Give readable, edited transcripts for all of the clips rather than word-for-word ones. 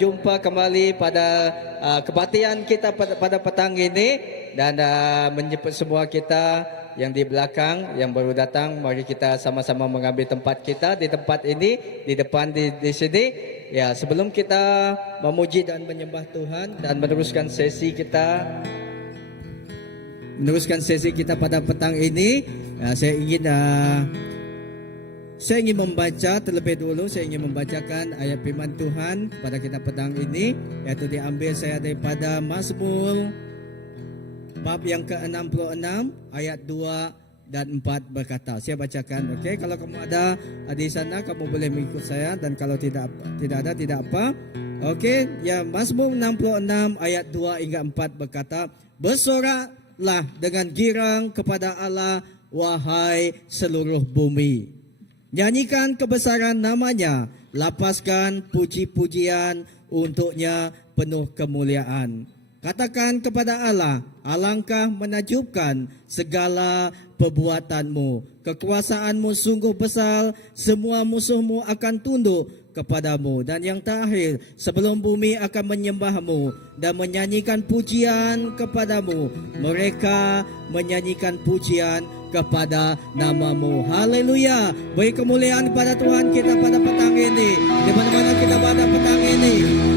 Jumpa kembali pada kebaktian kita pada petang ini dan menjemput semua kita yang di belakang yang baru datang, mari kita sama-sama mengambil tempat kita di tempat ini, di depan di sini. Ya, sebelum kita memuji dan menyembah Tuhan dan meneruskan sesi kita pada petang ini, saya ingin membaca terlebih dulu, saya ingin membacakan ayat firman Tuhan pada kita petang ini, yaitu diambil saya daripada Mazmur bab yang ke-66 ayat 2 dan 4 berkata. Saya bacakan, okey? Kalau kamu ada di sana, kamu boleh mengikut saya, dan kalau tidak ada, tidak apa. Okey, ya, Mazmur 66 ayat 2 hingga 4 berkata, bersoraklah dengan girang kepada Allah, wahai seluruh bumi. Nyanyikan kebesaran namanya, lapaskan puji-pujian untuknya penuh kemuliaan. Katakan kepada Allah, alangkah menakjubkan segala perbuatanmu. Kekuasaanmu sungguh besar, semua musuhmu akan tunduk kepadamu. Dan yang terakhir, sebelum bumi akan menyembahmu dan menyanyikan pujian kepadamu, mereka menyanyikan pujian kepada namamu. Haleluya. Beri kemuliaan kepada Tuhan kita pada petang ini. Di mana-mana kita pada petang ini,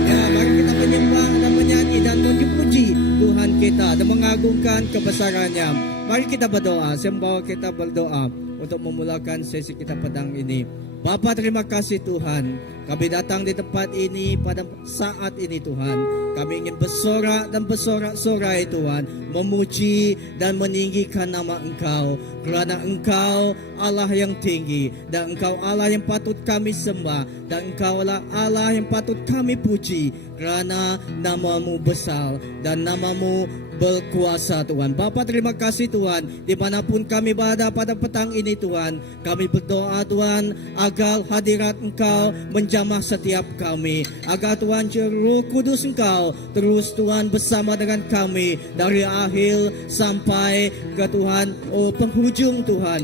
ya, mari kita menyembah dan menyanyi dan memuji Tuhan kita dan mengagungkan kebesarannya. Mari kita berdoa. Saya membawa kita berdoa untuk memulakan sesi kita petang ini. Bapa, terima kasih Tuhan. Kami datang di tempat ini pada saat ini Tuhan. Kami ingin bersorak dan bersorak-sorai Tuhan, memuji dan meninggikan nama Engkau. Kerana Engkau Allah yang tinggi, dan Engkau Allah yang patut kami sembah, dan Engkau Allah yang patut kami puji. Kerana namamu besar dan namamu berkuasa Tuhan. Bapa, terima kasih Tuhan. Dimanapun kami berada pada petang ini Tuhan, kami berdoa Tuhan agar hadirat Engkau menjamah setiap kami. Agar Tuhan Roh Kudus Engkau terus Tuhan bersama dengan kami dari akhir sampai ke Tuhan penghujung Tuhan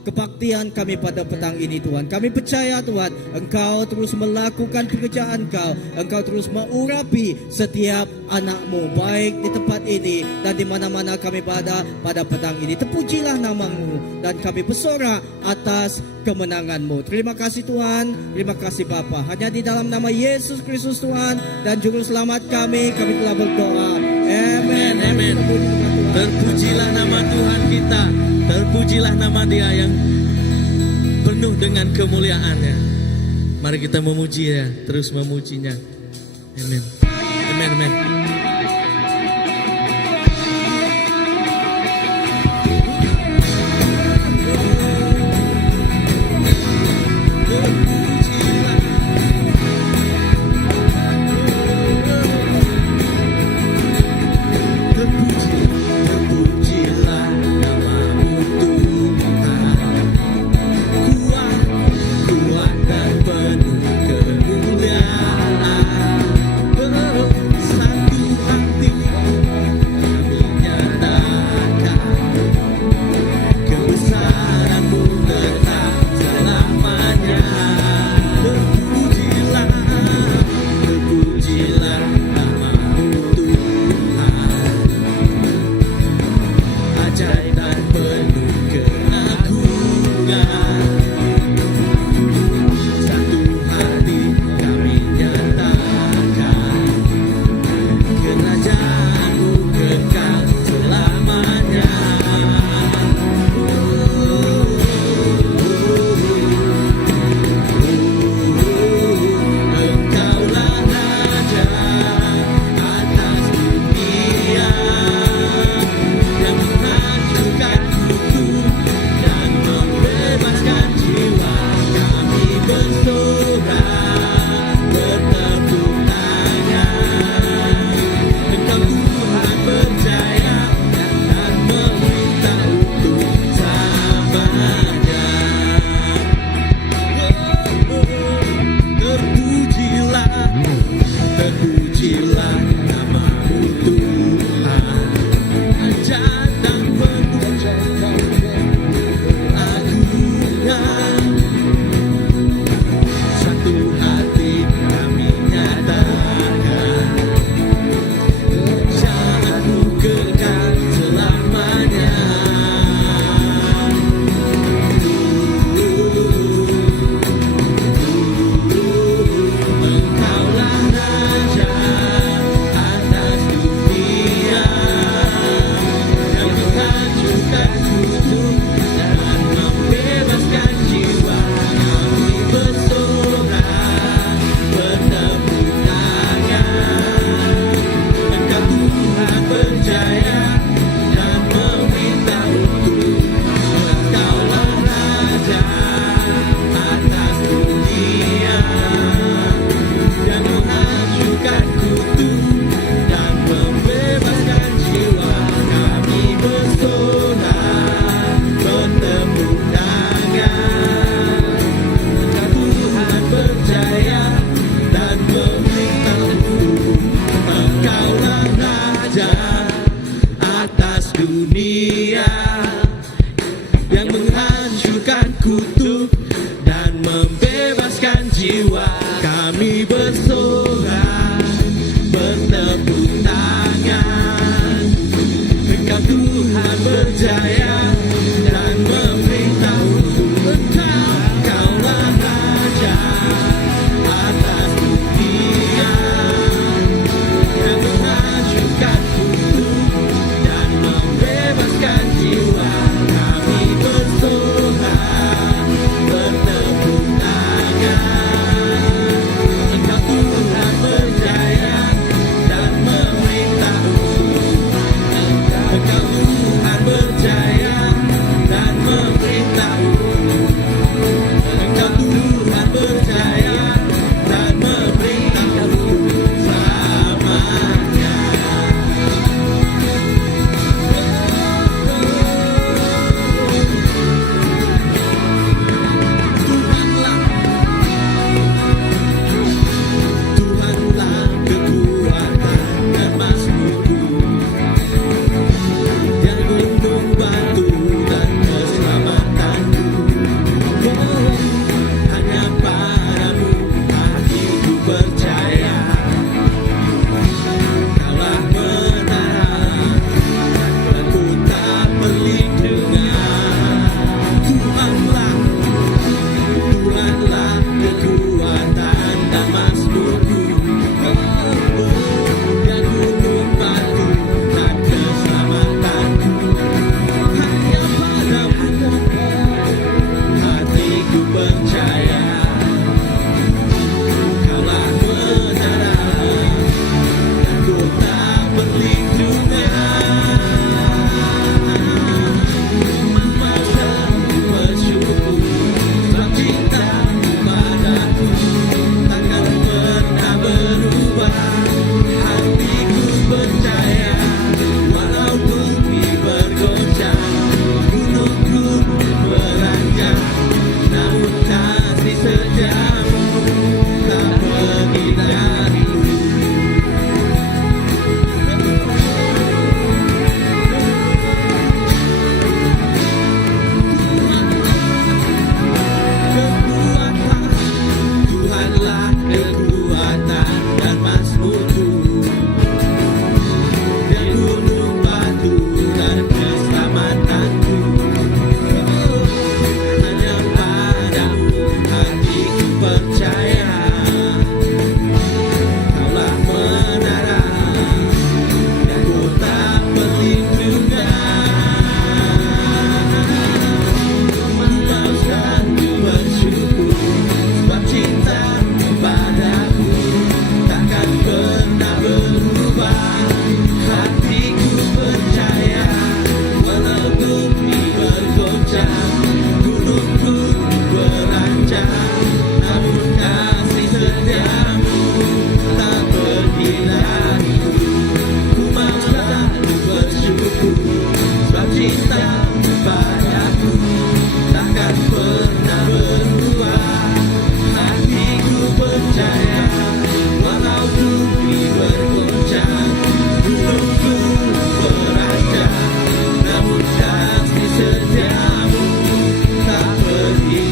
kebaktian kami pada petang ini Tuhan. Kami percaya Tuhan Engkau terus melakukan pekerjaan Engkau. Engkau terus mengurapi setiap anak-Mu baik di tempat ini dan di mana-mana kami berada pada petang ini. Terpujilah nama-Mu dan kami bersorak atas kemenangan-Mu. Terima kasih Tuhan. Terima kasih Bapa. Hanya di dalam nama Yesus Kristus Tuhan dan Juru Selamat kami telah berdoa. Amen. Amen. Terpujilah nama Tuhan kita. Terpujilah nama Dia yang penuh dengan kemuliaan-Nya. Mari kita memuji ya, terus memujinya. Amen. Amen. Amen. Satu kutuk dan membebaskan jiwa. Kami bersorak, bertepuk tangan. Engkau Tuhan berjaya dan memerintah untuk Engkau. Kaulah Raja atas dunia yang mengajukan kutuk dan membebaskan jiwa. Kami bersorak, bertepuk tangan. Engkau Tuhan berjaya dan memerintah untuk Engkau Tuhan berjaya dan memerintah untuk Engkau Tuhan berjaya dan memerintah untuk selamanya. Tuhanlah kekuatan dan mazmurku, yang gunung batu dan keselamatanku. Oh, hanya padamu hatiku percaya. Kaulah menara, aku tak perlindungan. Tuhanlah kekuatan dan mazmurku. Yang gunung batu dan keselamatanku. Hanya padamu hatiku percaya. Kaulah menara, aku tak perlindungan. Memasangku bersyukur sebab cintamu padaku takkan pernah berubah. Hatiku percaya walau bumi bergoncang, gunung-gunung beranjak, namun kasih setiamu tak pergi dariku. Tuhanlah kekuatan dan mazmurku, yang gunung batu dan keselamatanku. Oh, hanya padamu hatiku percaya. Kaulah menara, aku tak perlindungan. Memasangku bersyukur sebab cintamu padaku takkan pernah berubah. Hatiku percaya walau bumi bergoncang, gunung-gunung beranjak, namun kasih setiamu tak pergi dariku. Ku mau selalu bersyukur sebab cintamu padaku takkan pernah berubah. Hatiku percaya walau bumi bergoncang, gunung-gunung beranjak, namun kasih setiamu tak pergi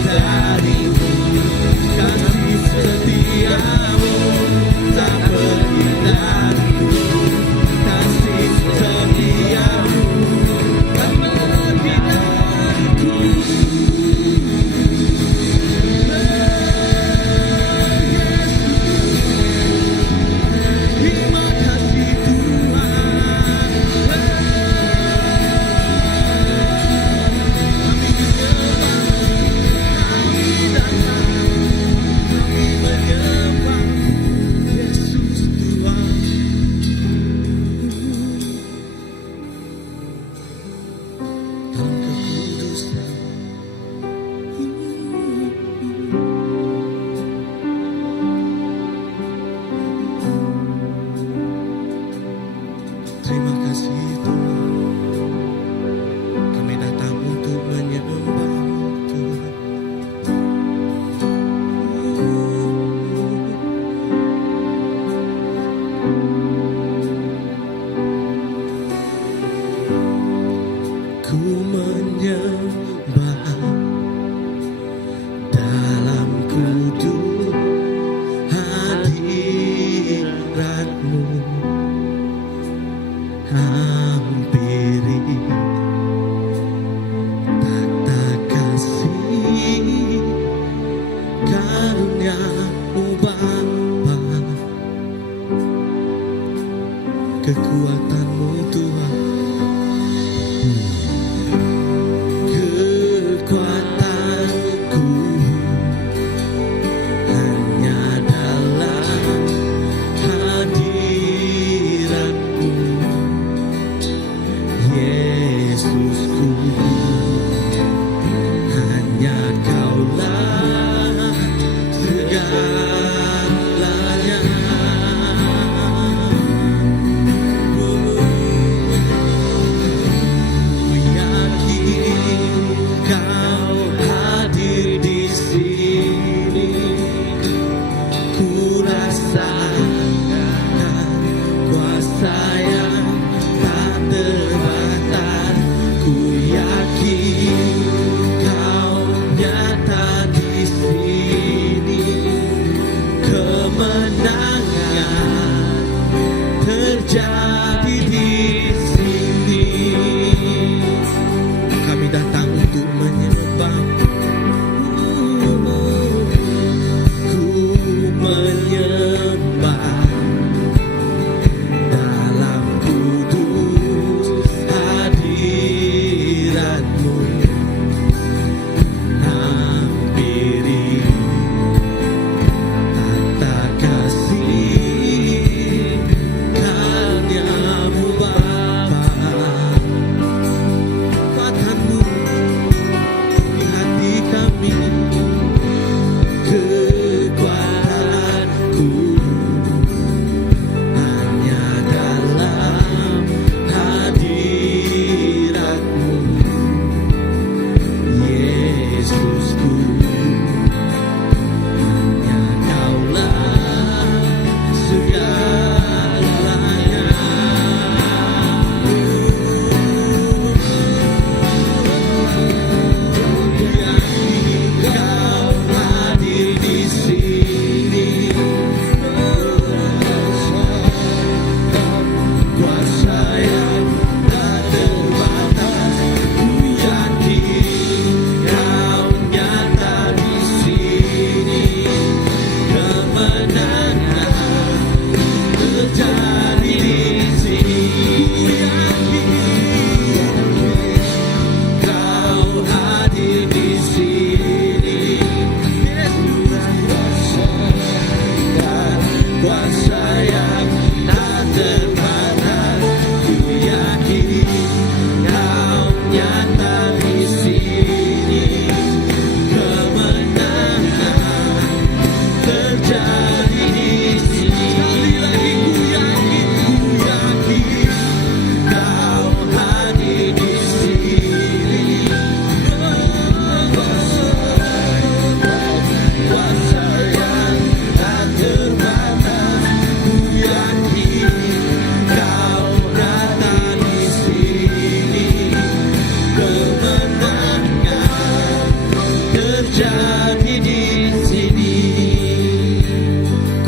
terjadi di sini.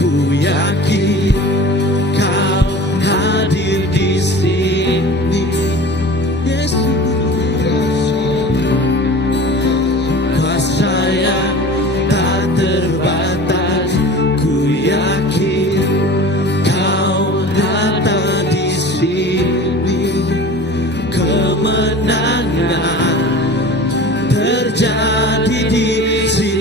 Ku yakin Kau hadir di sini, Yesus. Kuasa yang tak terbatas, ku yakin Kau datang di sini. Kemenangan terjadi di sini.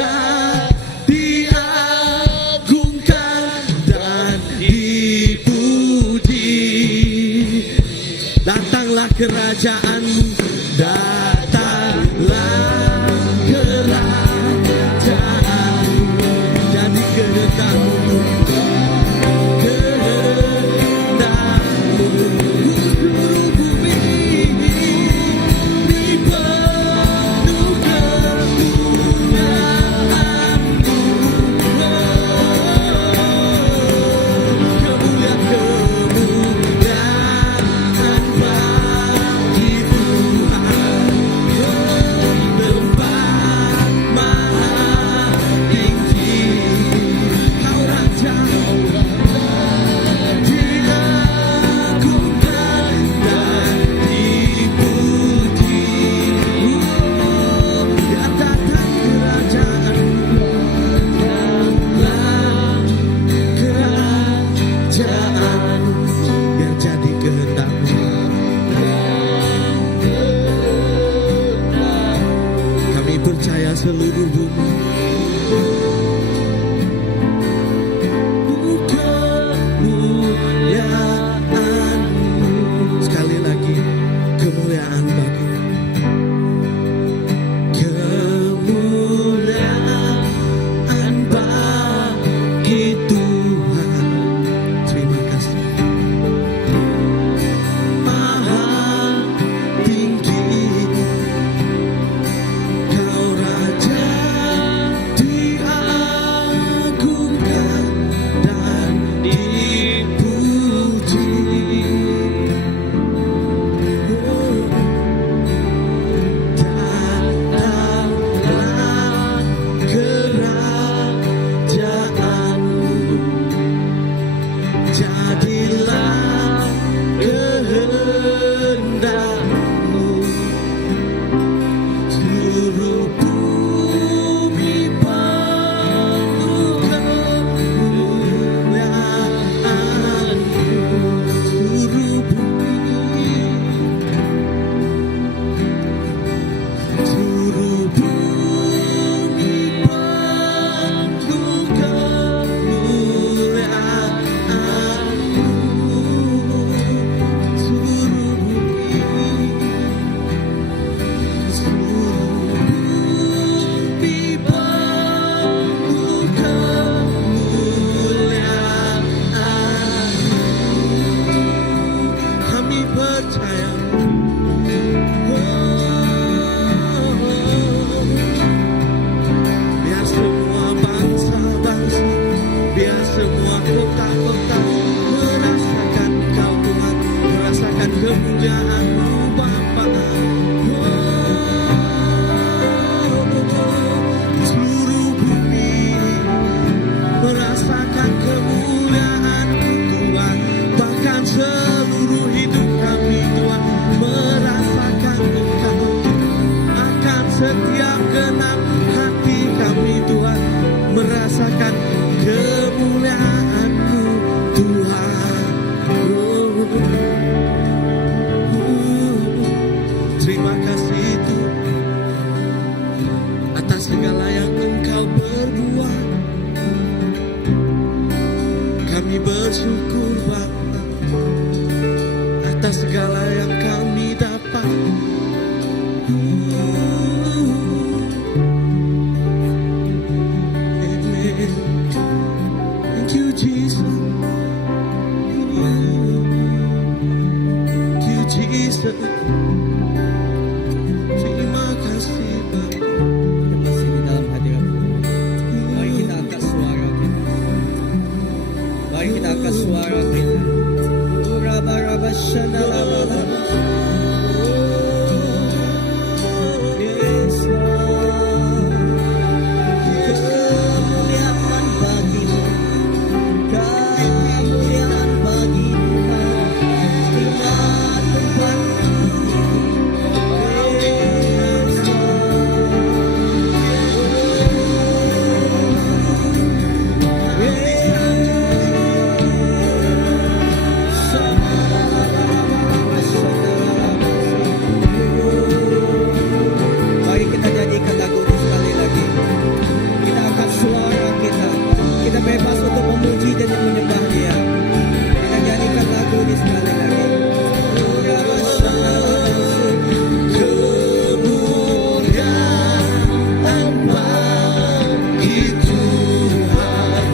Raja diagungkan dan dipuji. Datanglah kerajaanmu, datanglah kerajaanmu, jadi kehendakmu, kehendakmu. Seluruh bumi dipenuh kemuliaan-Mu. Kemuliaan bagi Tuhan. Tempat maha tinggi, Kau Raja diagungkan dan dipuji. Ya datang kerajaan-Mu, datanglah kerajaan-Mu, biar jadi kehendak-Mu. Kami percaya seluruh bumi kemuliaan-Mu. Sekali lagi, kemuliaan bagi kemuliaan bagi Tuhan. Terima kasih. Maha tinggi, Kau Raja diagungkan dan dipuji. Datanglah kerajaanmu, jadilah kehendakmu. Seluruh bumi penuh kemuliaan-Mu. Seluruh bumi, seluruh bumi penuh kemuliaan-Mu. Seluruh bumi, seluruh bumi penuh kemuliaan-Mu. Kami percaya. Biar semua bangsa-bangsa, biar semua kota-kota merasakan Kau Tuhan, merasakan kemuliaan-Mu Bapa. Seluruh bumi merasakan kemuliaan-Mu Tuhan, bahkan seluruh hidup kami Tuhan merasakan Engkau. Akan setiap genap hati kami Tuhan merasakan kemuliaan-Mu Tuhan. Terima kasih Tuhan atas segala yang Engkau berbuat. Kami bersyukur Bapa atas segala yang kami dapat. Amen. Thank you Jesus. Thank you Jesus. Terima kasih Bapa. Kita masih di dalam hadirat Tuhan. Mari kita angkat suara kita. Mari kita angkat suara kita. Raba-raba shandalaba. Yes, Lord. Kemuliaan bagi-Mu, kemuliaan bagi Tuhan. Di tempat bagi Tuhan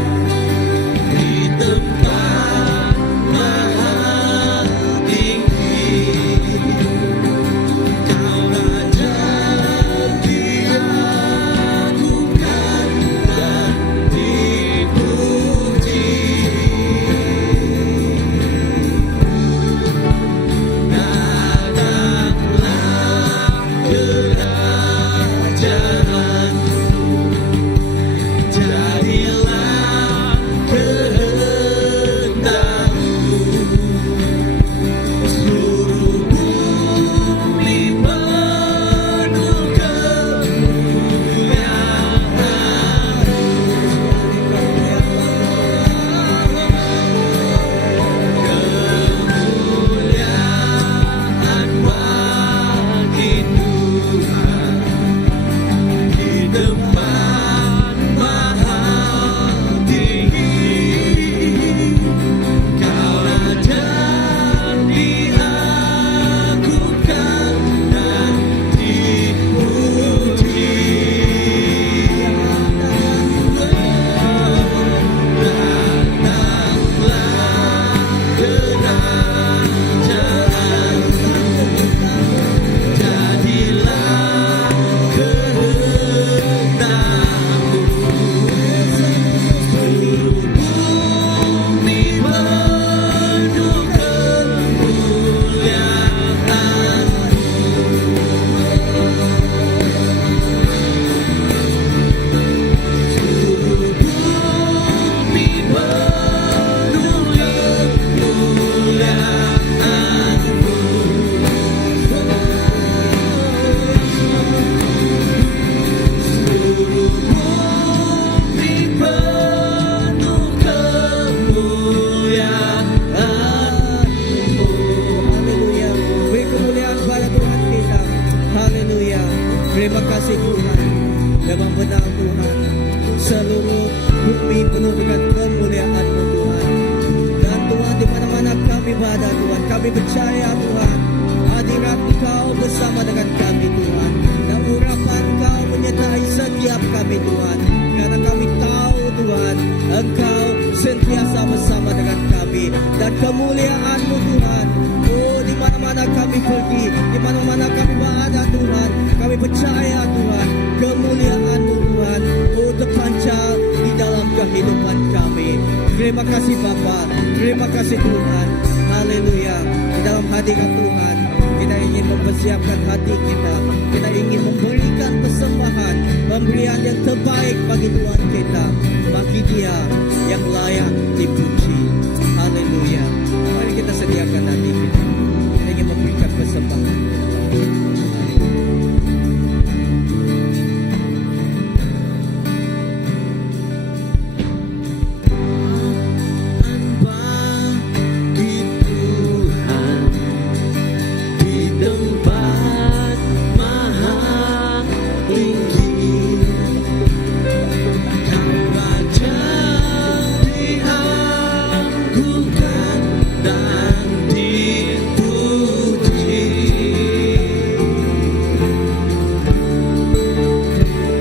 di tempat maha tinggi. Kau Raja diagukan dan dipuji. Datanglah kerajaan-Mu, jadilah kehendak-Mu. Seluruh bumi penuh kemuliaan bagi Tuhan di tempat maha tinggi. Kau Raja diagukan dan dipuji. Datanglah kerajaan-Mu, jadilah kehendak-Mu. Seluruh bumi penuh kemuliaan-Mu. Seluruh bumi penuh kemuliaan-Mu. Seluruh bumi penuh kemuliaan-Mu. Haleluya. Beri kemuliaan kepada Tuhan kita. Haleluya. Terima kasih Tuhan. Memang benar Tuhan. Seluruh bumi penuh dengan kemuliaan-Mu Tuhan. Dan Tuhan di mana-mana kami berada Tuhan, kami percaya Tuhan, hadirat Engkau bersama dengan kami Tuhan. Dan urapan Engkau menyertai setiap kami Tuhan. Karena kami tahu Tuhan, Engkau sentiasa bersama dengan kami. Dan kemuliaan-Mu Tuhan, oh di mana-mana kami pergi, di mana-mana kami berada Tuhan, kami percaya Tuhan, kemuliaan-Mu Tuhan, oh terpancar di dalam kehidupan kami. Terima kasih Bapa, terima kasih Tuhan. Haleluya. Di dalam hadirat Tuhan, kita ingin mempersiapkan hati kita. Kita ingin memberikan persembahan, pemberian yang terbaik bagi Tuhan kita, bagi Dia yang layak dipuji. Haleluya. Mari kita sediakan hati kita. Kita ingin memberikan persembahan. Bagi Tuhan di tempat maha tinggi. Kau Raja diagukan dan dipuji.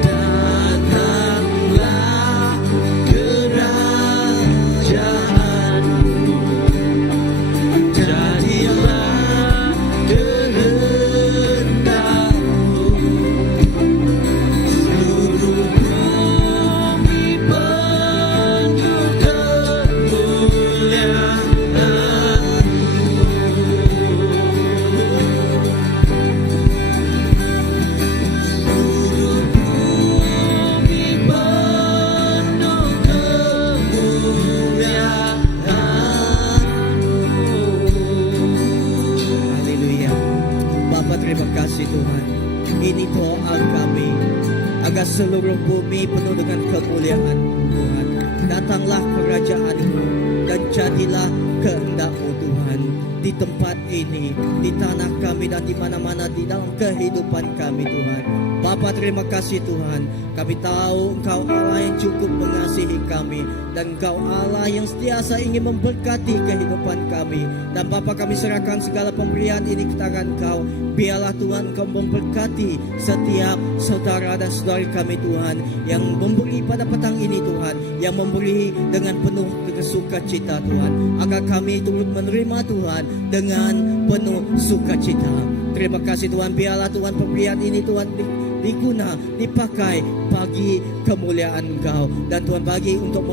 Datanglah kerajaan-Mu, jadilah kehendak-Mu. Seluruh bumi penuh kemuliaan-Mu. Haleluya. Bapa terima kasih Tuhan. Ini doa kami agar seluruh bumi penuh dengan kemuliaan Tuhan. Datanglah kerajaan-Mu dan jadilah kehendak-Mu Tuhan di tempat ini, di tanah kami dan di mana-mana di dalam kehidupan kami Tuhan. Bapa terima kasih Tuhan. Kami tahu Engkau Allah yang cukup mengasihi mengasihi kami, dan Engkau Allah yang sentiasa ingin memberkati kehidupan kami. Dan Bapa, kami serahkan segala pemberian ini ke tangan Engkau. Biarlah Tuhan Engkau memberkati setiap saudara dan saudari kami Tuhan, yang memberi pada petang ini Tuhan, yang memberi dengan penuh sukacita Tuhan, agar kami turut menerima Tuhan dengan penuh sukacita. Terima kasih Tuhan, biarlah Tuhan pemberian ini Tuhan diguna, dipakai bagi kemuliaan Engkau, dan Tuhan bagi untuk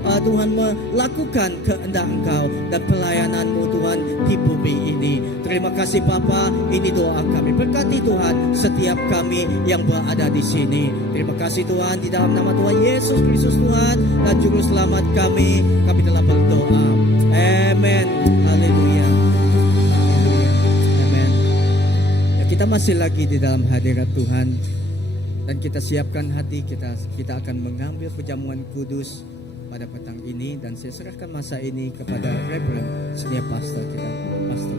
Tuhan melakukan kehendak Engkau dan pelayanan-Mu Tuhan di bumi ini. Terima kasih Bapa, ini doa kami. Berkati Tuhan setiap kami yang berada di sini. Terima kasih Tuhan, di dalam nama Tuhan Yesus Kristus Tuhan dan Juru Selamat kami telah berdoa. Amen. Haleluya. Amen. Ya, kita masih lagi di dalam hadirat Tuhan, dan kita siapkan hati kita akan mengambil perjamuan kudus pada petang ini, dan saya serahkan masa ini kepada Reverend senior pastor kita, Pastor.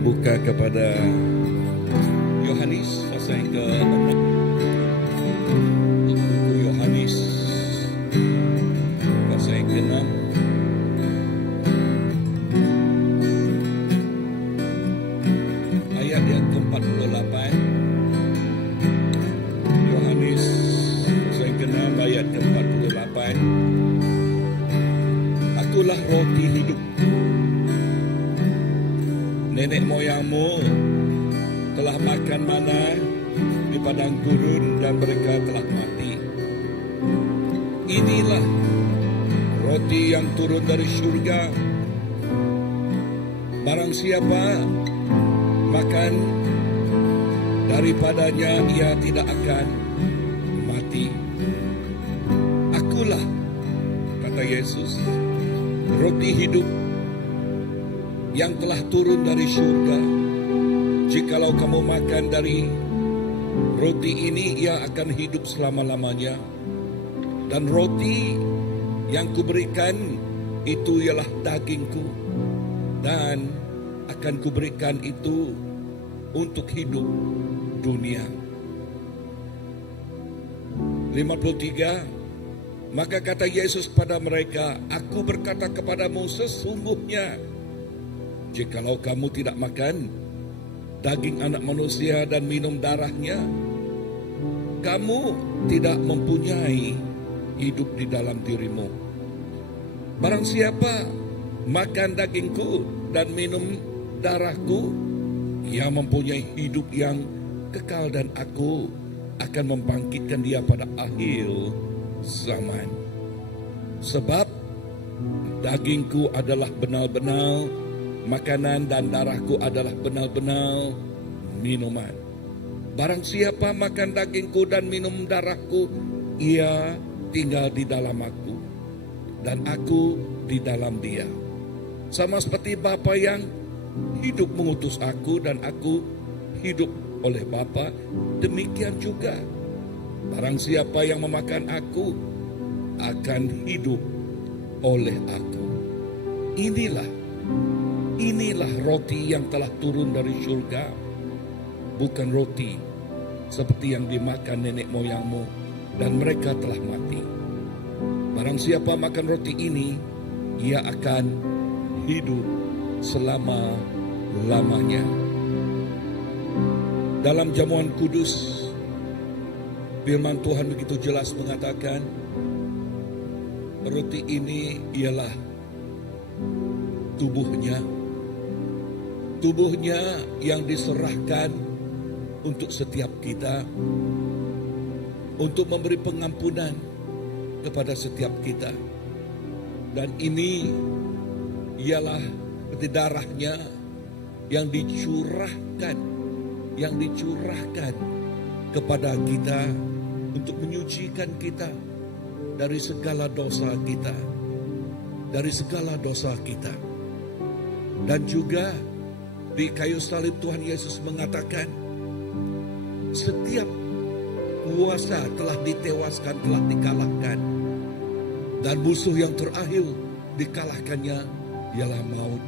Buka kepada Yohanes pasal yang ke-6. Buku Yohanes pasal yang ke-6. Ayat yang ke-48. Yohanes pasal yang ke-6 ayat ke-48. Akulah roti hidup. Nenek moyangmu telah makan mana di padang gurun dan mereka telah mati. Inilah roti yang turun dari surga. Barang siapa makan daripadanya, ia tidak akan mati. Akulah, kata Yesus, roti hidup yang telah turun dari surga. Jikalau kamu makan dari roti ini, ia akan hidup selama-lamanya. Dan roti yang kuberikan itu ialah dagingku, dan akan kuberikan itu untuk hidup dunia. 53. Maka kata Yesus kepada mereka, Aku berkata kepadamu, sesungguhnya jikalau kamu tidak makan daging anak manusia dan minum darahnya, kamu tidak mempunyai hidup di dalam dirimu. Barang siapa makan dagingku dan minum darahku, ia mempunyai hidup yang kekal, dan aku akan membangkitkan dia pada akhir zaman. Sebab dagingku adalah benar-benar makanan, dan darahku adalah benar-benar minuman. Barang siapa makan dagingku dan minum darahku, ia tinggal di dalam aku, dan aku di dalam dia. Sama seperti Bapa yang hidup mengutus aku, dan aku hidup oleh Bapa, demikian juga barang siapa yang memakan aku akan hidup oleh aku. Inilah roti yang telah turun dari surga, bukan roti seperti yang dimakan nenek moyangmu dan mereka telah mati. Barang siapa makan roti ini, ia akan hidup selama-lamanya. Dalam jamuan kudus, firman Tuhan begitu jelas mengatakan, roti ini ialah tubuhnya yang diserahkan untuk setiap kita, untuk memberi pengampunan kepada setiap kita. Dan ini ialah darahnya yang dicurahkan kepada kita untuk menyucikan kita dari segala dosa kita. Dari segala dosa kita. Dan juga di kayu salib Tuhan Yesus mengatakan, setiap kuasa telah ditewaskan, telah dikalahkan. Dan musuh yang terakhir dikalahkannya ialah maut.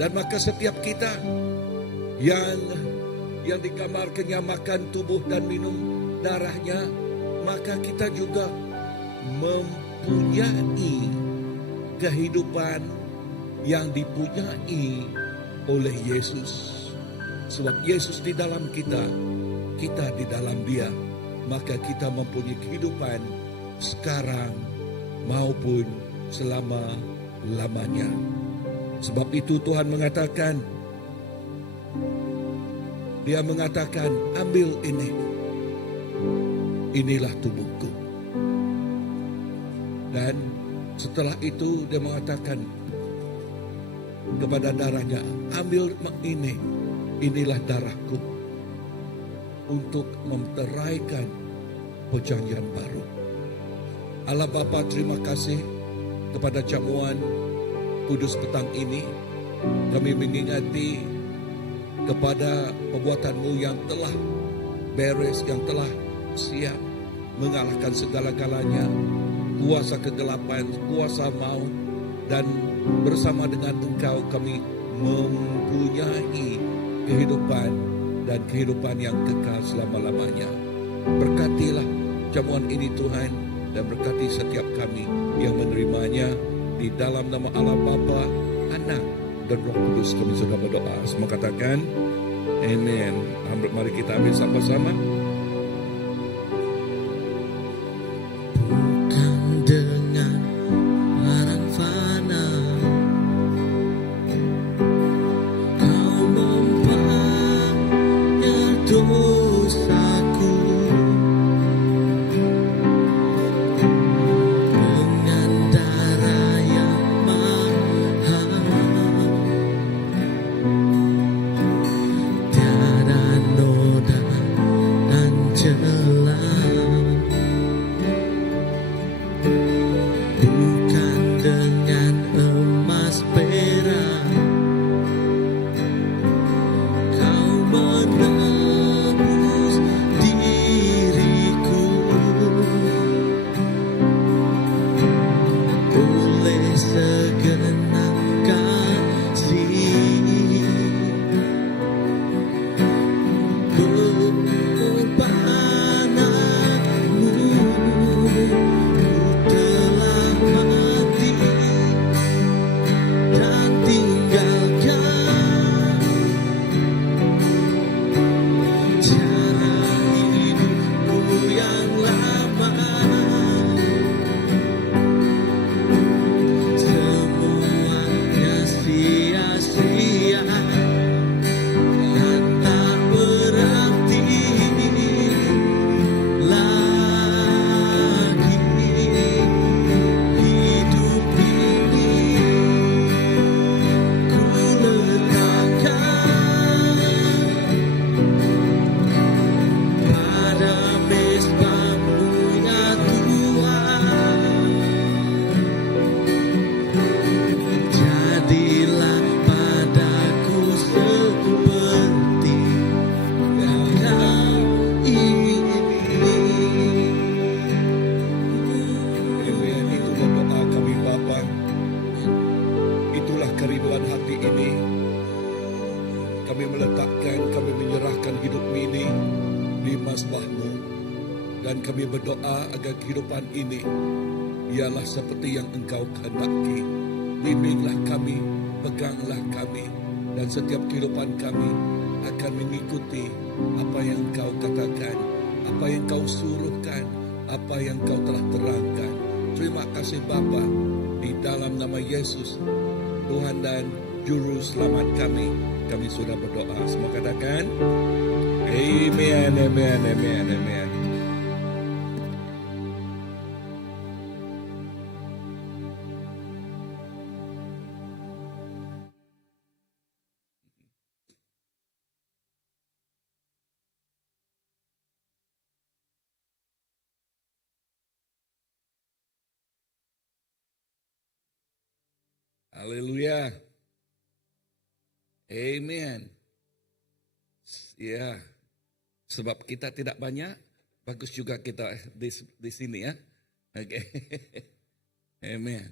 Dan maka setiap kita yang dikamarkannya makan tubuh dan minum darahnya, maka kita juga mempunyai kehidupan yang dipunyai oleh Yesus. Sebab Yesus di dalam kita, kita di dalam Dia, maka kita mempunyai kehidupan sekarang maupun selama-lamanya. Sebab itu Tuhan mengatakan, Dia mengatakan, ambil ini, inilah tubuhku. Dan setelah itu Dia mengatakan kepada darahnya, ambil ini, inilah darahku, untuk memeraikan perjanjian baru. Allah Bapa, terima kasih kepada jamuan kudus petang ini. Kami mengingati kepada perbuatan-Mu yang telah beres, yang telah siap mengalahkan segala-galanya, kuasa kegelapan, kuasa maut, dan bersama dengan Engkau kami mempunyai kehidupan dan kehidupan yang kekal selama-lamanya. Berkatilah jamuan ini Tuhan, dan berkati setiap kami yang menerimanya. Di dalam nama Allah Bapa, Anak, dan Roh Kudus kami sudah berdoa. Semua katakan amin. Mari kita ambil sama-sama. Bukan dengan barang fana Kau membayar dosaku, dengan darah yang mahal. Tiada noda dan celah, bukan dengan emas perak Kau menebus diriku. Oleh segenap kasih pengorbananmu, ku telah mati dan tinggalkan cara hidupku yang lama. Semuanya sia-sia dan tak berarti lagi. Hidup ini ku letakkan pada mezbah-Mu ya Tuhan. Jadilah padaku seperti yang Kau ingini. Amin. Itulah doa kami Bapa. Itulah kerinduan hati ini. Kami meletakkan, kami menyerahkan hidup ini di mazbah-Mu. Dan kami berdoa agar kehidupan ini ialah seperti yang Engkau kehendaki. Bimbinglah kami, peganglah kami, dan setiap kehidupan kami akan mengikuti apa yang Engkau katakan, apa yang Kau suruhkan, apa yang Kau telah terangkan. Terima kasih Bapa, di dalam nama Yesus, Tuhan dan Juru Selamat kami sudah berdoa. Semua katakan amin, amin, amin, amin. Haleluya. Amen. Ya. Sebab kita tidak banyak, bagus juga kita di sini ya. Oke. Amen.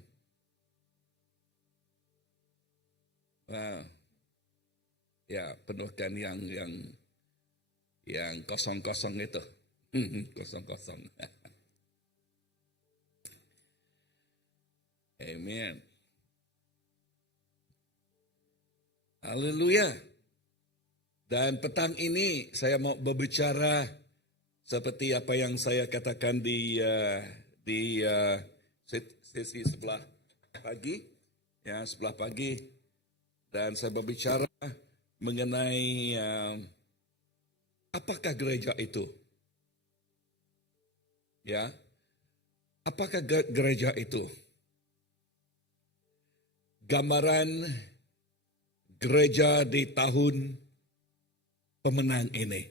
Wow. Ya, penuhkan yang kosong-kosong itu. Kosong-kosong. Amen. Haleluya. Dan petang ini saya mau berbicara seperti apa yang saya katakan di sesi sebelah pagi, ya sebelah pagi, dan saya berbicara mengenai apakah gereja itu, ya, apakah gereja itu? Gambaran gereja di tahun pemenang ini.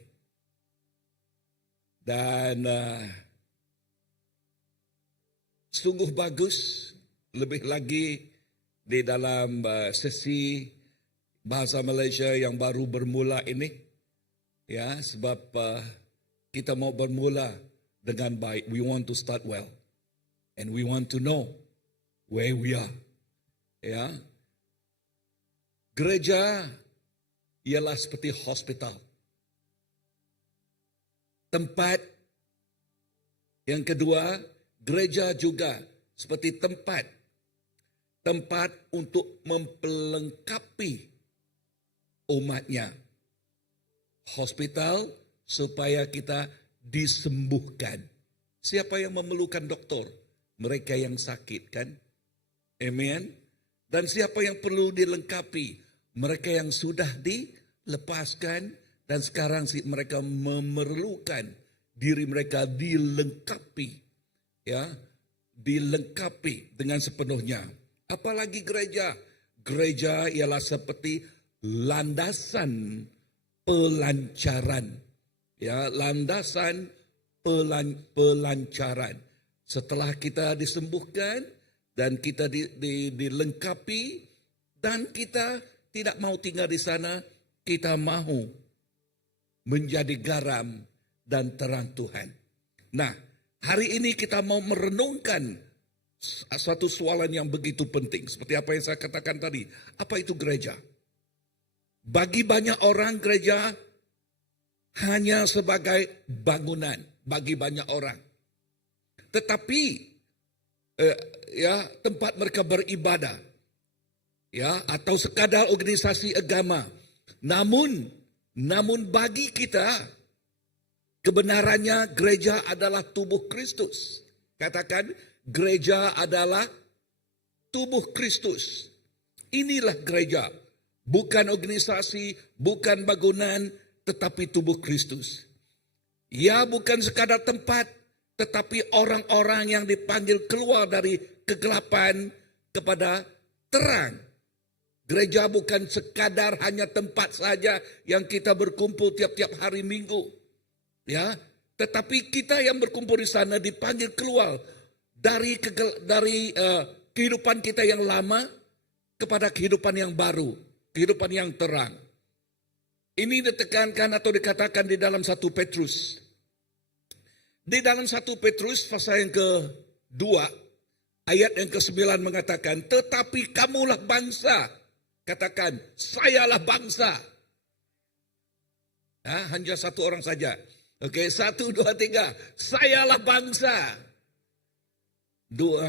Dan sungguh bagus, lebih lagi di dalam sesi bahasa Malaysia yang baru bermula ini. Ya, sebab kita mau bermula dengan baik. We want to start well. And we want to know where we are. Ya, gereja ialah seperti hospital. Tempat yang kedua, gereja juga seperti tempat untuk mempelengkapi umatnya. Hospital supaya kita disembuhkan. Siapa yang memerlukan dokter? Mereka yang sakit, kan? Amen. Dan siapa yang perlu dilengkapi? Mereka yang sudah dilepaskan dan sekarang mereka memerlukan diri mereka dilengkapi, ya, dilengkapi dengan sepenuhnya. Apalagi gereja? Gereja ialah seperti landasan pelancaran, ya, landasan pelancaran. Setelah kita disembuhkan dan kita dilengkapi dan kita tidak mau tinggal di sana, kita mau menjadi garam dan terang Tuhan. Nah, hari ini kita mau merenungkan suatu soalan yang begitu penting. Seperti apa yang saya katakan tadi. Apa itu gereja? Bagi banyak orang gereja hanya sebagai bangunan. Bagi banyak orang. Tetapi ya, tempat mereka beribadah, ya, atau sekadar organisasi agama. Namun bagi kita kebenarannya gereja adalah tubuh Kristus. Katakan, gereja adalah tubuh Kristus. Inilah gereja, bukan organisasi, bukan bangunan, tetapi tubuh Kristus. Ya, bukan sekadar tempat, tetapi orang-orang yang dipanggil keluar dari kegelapan kepada terang. Gereja bukan sekadar hanya tempat saja yang kita berkumpul tiap-tiap hari Minggu. Ya, tetapi kita yang berkumpul di sana dipanggil keluar dari kehidupan kita yang lama kepada kehidupan yang baru, kehidupan yang terang. Ini ditekankan atau dikatakan di dalam 1 Petrus. Di dalam 1 Petrus pasal yang ke-2, ayat yang ke-9 mengatakan, tetapi kamulah bangsa. Katakan, sayalah bangsa. Hanya satu orang saja. Oke, 1, 2, 3. Sayalah bangsa.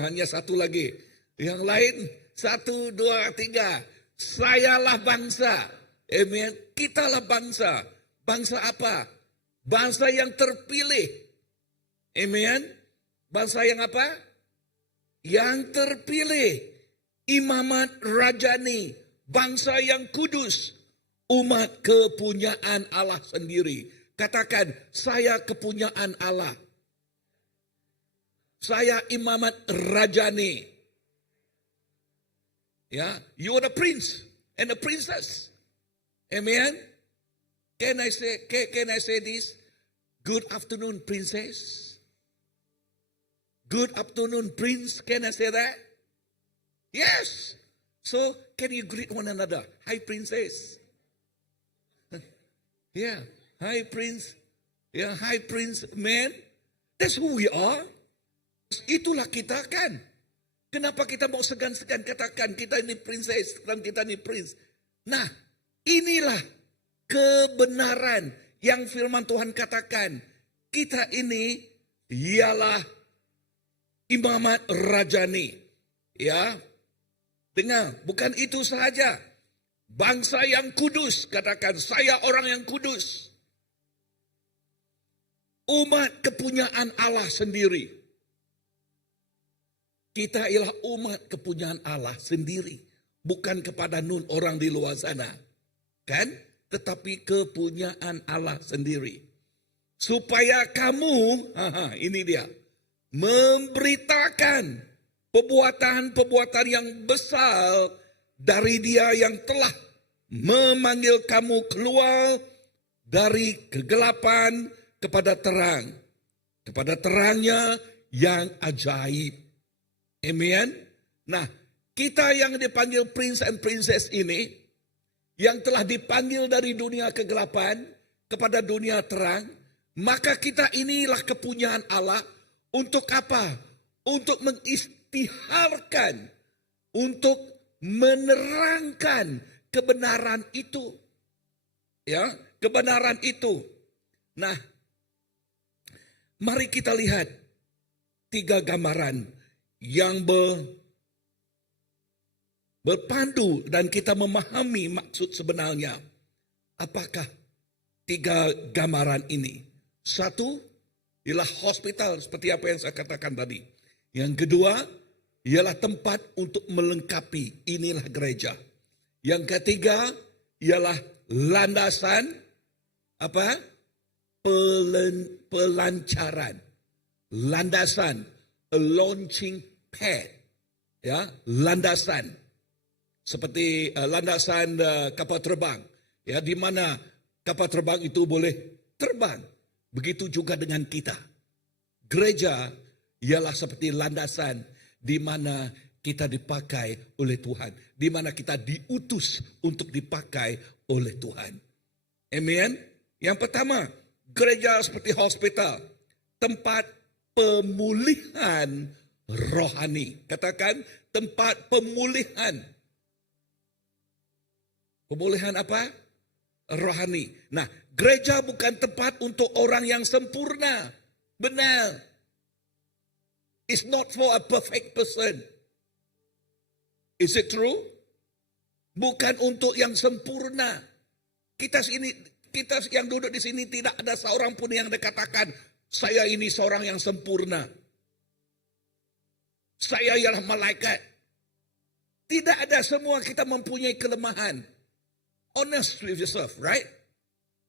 Hanya satu lagi. Yang lain, 1, 2, 3. Sayalah bangsa. Amen. Kitalah bangsa. Bangsa apa? Bangsa yang terpilih. Amen. Bangsa yang apa? Yang terpilih. Imamat rajani. Bangsa yang kudus. Umat kepunyaan Allah sendiri. Katakan, saya kepunyaan Allah. Saya imamat rajani. Ya, you are a prince and a princess. Amen. Can I say this? Good afternoon, princess. Good afternoon, prince. Can I say that? Yes. So, can you greet one another? Hi, princess. Yeah, hi, prince. Yeah, hi, prince, man. That's who we are. Itulah kita kan. Kenapa kita mau segan-segan katakan kita ini princess dan kita ini prince? Nah, inilah kebenaran yang firman Tuhan katakan. Kita ini ialah imamat rajani. Ya, dengar, bukan itu sahaja. Bangsa yang kudus, katakan saya orang yang kudus. Umat kepunyaan Allah sendiri. Kita ialah umat kepunyaan Allah sendiri. Bukan kepada orang di luar sana. Kan? Tetapi kepunyaan Allah sendiri. Supaya kamu, ini dia, memberitakan perbuatan-perbuatan yang besar dari Dia yang telah memanggil kamu keluar dari kegelapan kepada terang. Kepada terangnya yang ajaib. Amen. Nah, kita yang dipanggil prince and princess ini, yang telah dipanggil dari dunia kegelapan kepada dunia terang, maka kita inilah kepunyaan Allah untuk apa? Untuk mengistiharkan, untuk menerangkan kebenaran itu. Ya, kebenaran itu. Nah, mari kita lihat 3 gambaran yang berpandu dan kita memahami maksud sebenarnya. Apakah 3 gambaran ini? 1 ialah hospital seperti apa yang saya katakan tadi. Yang kedua ialah tempat untuk melengkapi, inilah gereja. Yang ketiga ialah landasan apa? Pelancaran. Landasan, a launching pad. Ya, landasan. Seperti landasan kapal terbang, ya, di mana kapal terbang itu boleh terbang. Begitu juga dengan kita. Gereja ialah seperti landasan di mana kita dipakai oleh Tuhan, di mana kita diutus untuk dipakai oleh Tuhan. Amen. Yang pertama, gereja seperti hospital, tempat pemulihan rohani. Katakan tempat pemulihan. Pemulihan apa? Rohani. Nah, gereja bukan tempat untuk orang yang sempurna. Benar. It's not for a perfect person. Is it true? Bukan untuk yang sempurna. Kita yang duduk di sini tidak ada seorang pun yang dikatakan saya ini seorang yang sempurna. Saya ialah malaikat. Tidak ada, semua kita mempunyai kelemahan. Honest with yourself, right?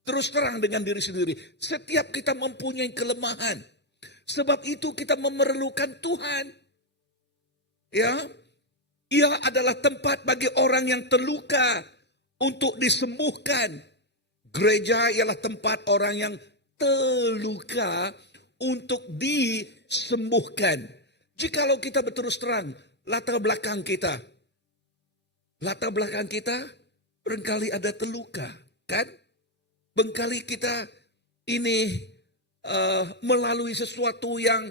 Terus terang dengan diri sendiri. Setiap kita mempunyai kelemahan. Sebab itu kita memerlukan Tuhan. Ya, Ia adalah tempat bagi orang yang terluka untuk disembuhkan. Gereja ialah tempat orang yang terluka untuk disembuhkan. Jikalau kita berterus terang, latar belakang kita barangkali ada terluka, kan? Barangkali kita ini melalui sesuatu yang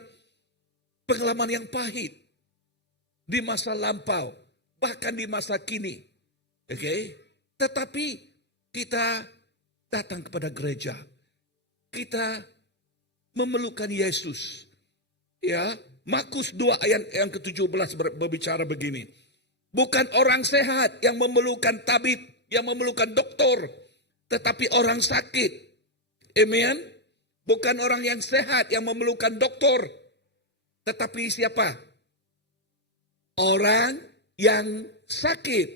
pengalaman yang pahit di masa lampau, bahkan di masa kini. Okay? Tetapi kita datang kepada gereja. Kita memerlukan Yesus. Ya, Markus 2 ayat yang ke-17 berbicara begini. Bukan orang sehat yang memerlukan tabib, yang memerlukan doktor, tetapi orang sakit. Amen. Bukan orang yang sehat yang memerlukan doktor, tetapi siapa? Orang yang sakit.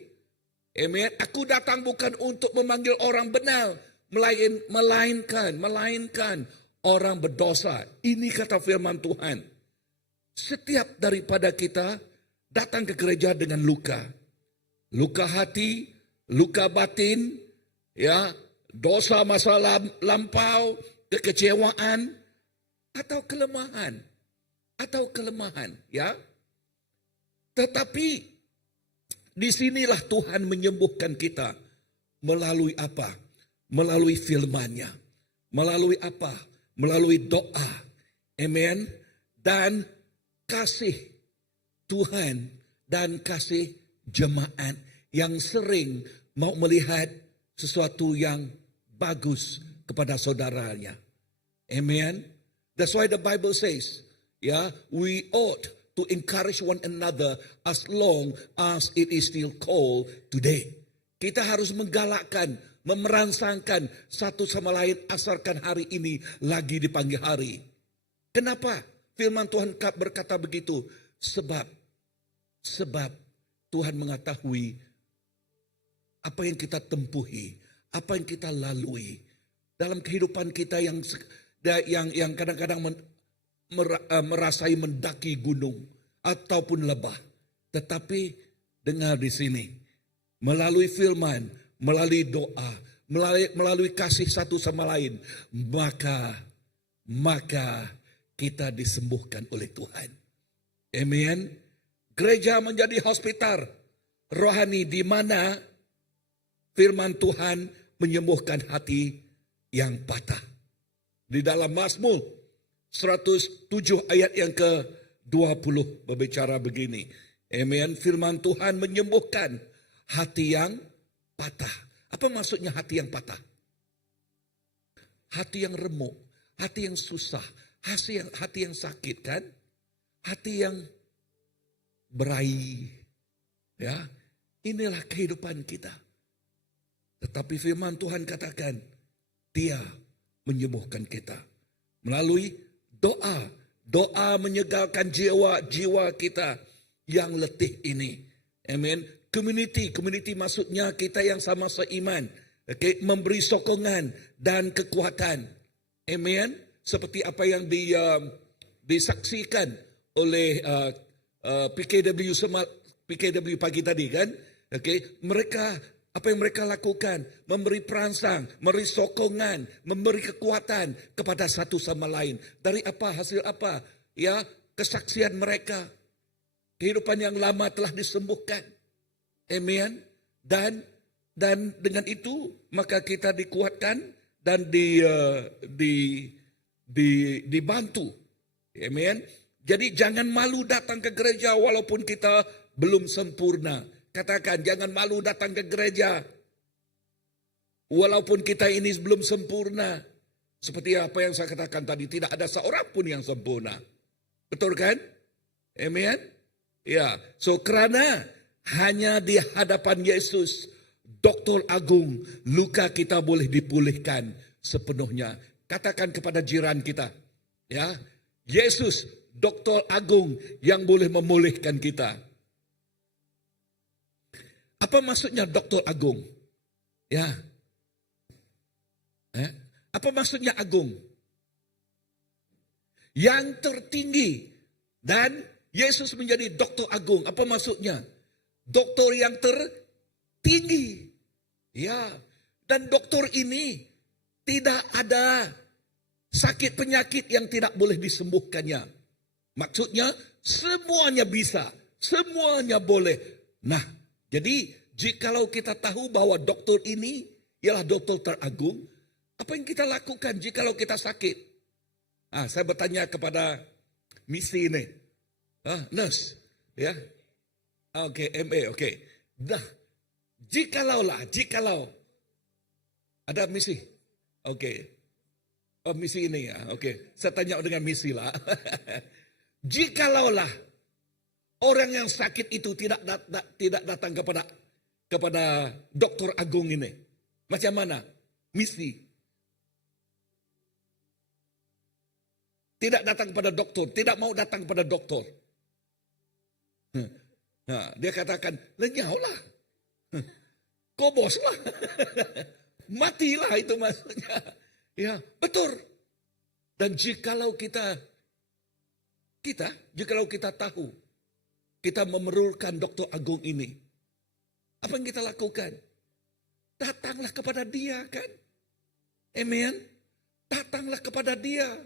Amen. Aku datang bukan untuk memanggil orang benar, melainkan orang berdosa. Ini kata firman Tuhan. Setiap daripada kita datang ke gereja dengan luka. Luka hati, luka batin, ya, dosa masa lampau, kekecewaan, atau kelemahan, ya. Tetapi Disinilah Tuhan menyembuhkan kita. Melalui apa? Melalui firman-Nya. Melalui apa? Melalui doa. Amen. Dan kasih Tuhan dan kasih jemaat yang sering mau melihat sesuatu yang bagus kepada saudaranya. Amen. That's why the Bible says, we ought to encourage one another as long as it is still called today. Kita harus menggalakkan, memerangsangkan satu sama lain asalkan hari ini lagi dipanggil hari. Kenapa firman Tuhan berkata begitu? Sebab Tuhan mengetahui apa yang kita tempuhi, apa yang kita lalui dalam kehidupan kita yang kadang-kadang merasai mendaki gunung ataupun lebah. Tetapi dengar di sini, melalui firman, melalui doa, melalui kasih satu sama lain, maka kita disembuhkan oleh Tuhan. Amen. Gereja menjadi hospital rohani di mana firman Tuhan menyembuhkan hati yang patah. Di dalam Mazmur 107 ayat yang ke-20 berbicara begini. Amen. Firman Tuhan menyembuhkan hati yang patah. Apa maksudnya hati yang patah? Hati yang remuk, hati yang susah, hati yang sakit kan? Hati yang berai. Ya, inilah kehidupan kita. Tetapi firman Tuhan katakan, Dia menyembuhkan kita melalui doa. Doa menyegarkan jiwa kita yang letih ini. Amen. Community maksudnya kita yang sama seiman. Okay, memberi sokongan dan kekuatan. Amen. Seperti apa yang disaksikan oleh PKW pagi tadi kan. Okay, apa yang mereka lakukan? Memberi perangsang, memberi sokongan, memberi kekuatan kepada satu sama lain. Dari apa? Hasil apa? Ya, kesaksian mereka. Kehidupan yang lama telah disembuhkan. Amen. Dan dengan itu maka kita dikuatkan dan dibantu. Amen. Jadi jangan malu datang ke gereja walaupun kita belum sempurna. Katakan, jangan malu datang ke gereja walaupun kita ini belum sempurna. Seperti apa yang saya katakan tadi, tidak ada seorang pun yang sempurna. Betul kan? Amen. Ya, so kerana hanya di hadapan Yesus, Doktor Agung, luka kita boleh dipulihkan sepenuhnya. Katakan kepada jiran kita, ya, Yesus, Doktor Agung yang boleh memulihkan kita. Apa maksudnya Doktor Agung? Ya. Apa maksudnya agung? Yang tertinggi. Dan Yesus menjadi Doktor Agung. Apa maksudnya? Doktor yang tertinggi. Ya. Dan doktor ini tidak ada sakit penyakit yang tidak boleh disembuhkannya. Maksudnya semuanya bisa. Semuanya boleh. Nah, jadi, jikalau kita tahu bahwa dokter ini ialah dokter teragung, apa yang kita lakukan jikalau kita sakit? Saya bertanya kepada misi ini. Nurse, ya. Oke, MA, oke. Nah, jikalau ada misi. Oke. Oh, misi ini ya. Oke, saya tanya dengan misi lah. Jikalaulah orang yang sakit itu tidak datang kepada Doktor Agung ini. Macam mana? Misi. Tidak datang kepada doktor. Tidak mau datang kepada doktor. Nah, dia katakan, lenyaulah. Koboslah. Matilah itu maksudnya. Ya, betul. Dan jikalau kita tahu, kita memerlukan Doktor Agung ini. Apa yang kita lakukan? Datanglah kepada dia kan. Amen. Datanglah kepada dia.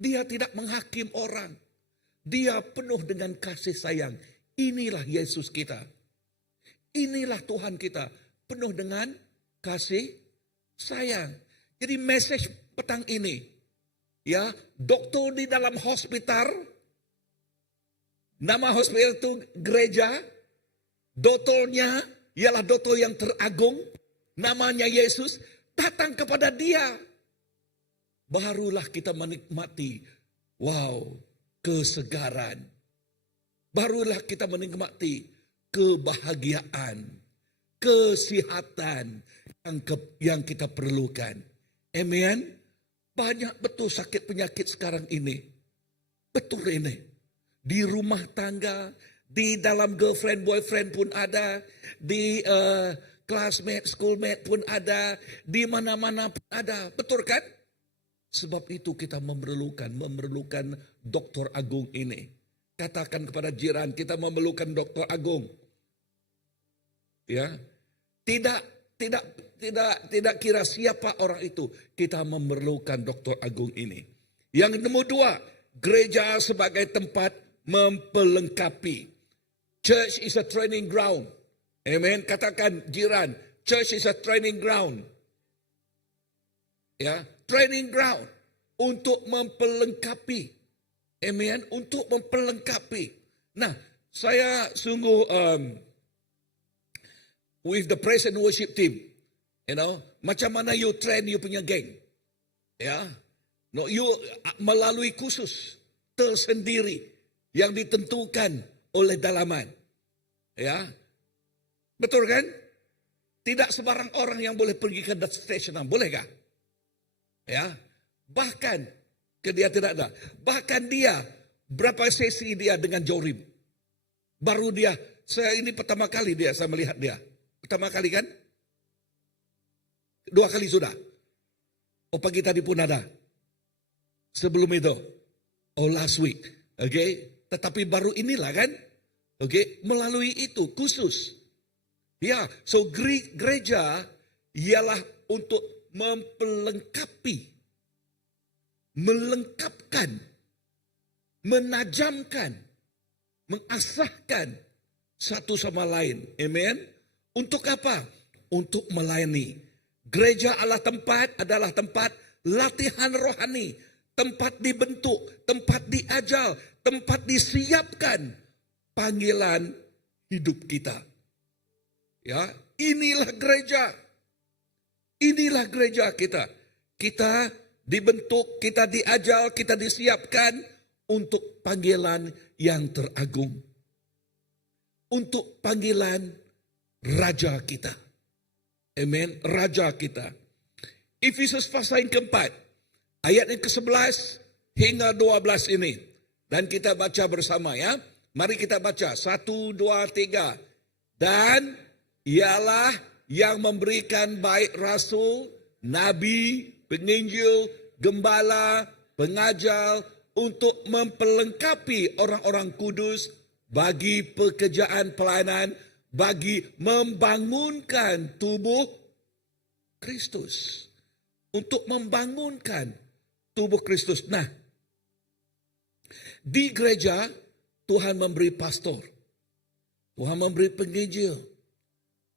Dia tidak menghakim orang. Dia penuh dengan kasih sayang. Inilah Yesus kita. Inilah Tuhan kita, penuh dengan kasih sayang. Jadi message petang ini, ya, dokter di dalam hospital, nama hospital itu gereja, dokternya ialah dokter yang teragung, namanya Yesus, datang kepada dia. Barulah kita menikmati, wow, kesegaran. Barulah kita menikmati kebahagiaan, kesehatan yang kita perlukan. Amen. Banyak betul sakit penyakit sekarang ini. Betul ini. Di rumah tangga, di dalam girlfriend, boyfriend pun ada, di classmate, schoolmate pun ada, di mana-mana pun ada. Betul kan? Sebab itu kita memerlukan dokter agung ini. Katakan kepada jiran, kita memerlukan dokter agung. Ya. Tidak kira siapa orang itu, kita memerlukan dokter agung ini. Yang nomor 2, gereja sebagai tempat mempelengkapi. Church is a training ground. Amen. Katakan jiran, church is a training ground. Ya, training ground untuk mempelengkapi. Amen, untuk mempelengkapi. Nah, saya sungguh with the praise and worship team, macam mana you train you punya geng, ya, no, you melalui kursus tersendiri yang ditentukan oleh dalaman, ya, betul kan? Tidak sembarang orang yang boleh pergi ke station, bolehkah? Ya, bahkan dia tidak ada. Bahkan dia berapa sesi dia dengan Jorim. Baru dia, ini pertama kali saya melihat dia. Pertama kali kan? 2 kali sudah. Oh, pagi tadi pun ada. Sebelum itu, last week. Okay? Tetapi baru inilah kan? Okay? Melalui itu khusus. Ya, so gereja ialah untuk mempelengkapi, melengkapkan, menajamkan, mengasahkan satu sama lain. Amen. Untuk apa? Untuk melayani. Gereja adalah tempat latihan rohani, tempat dibentuk, tempat diajar, tempat disiapkan panggilan hidup kita. Ya, inilah gereja. Inilah gereja kita. Kita dibentuk, kita diajar, kita disiapkan untuk panggilan yang teragung. Untuk panggilan Raja kita. Amen. Raja kita. Efesus pasal yang keempat, ayat yang ke-11 hingga 12 ini. Dan kita baca bersama ya. Mari kita baca. 1, 2, 3. Dan ialah yang memberikan baik rasul, nabi, penginjil, gembala, pengajar untuk mempelengkapi orang-orang kudus bagi pekerjaan pelayanan, bagi membangunkan tubuh Kristus. Untuk membangunkan tubuh Kristus. Nah, di gereja Tuhan memberi pastor, Tuhan memberi penginjil,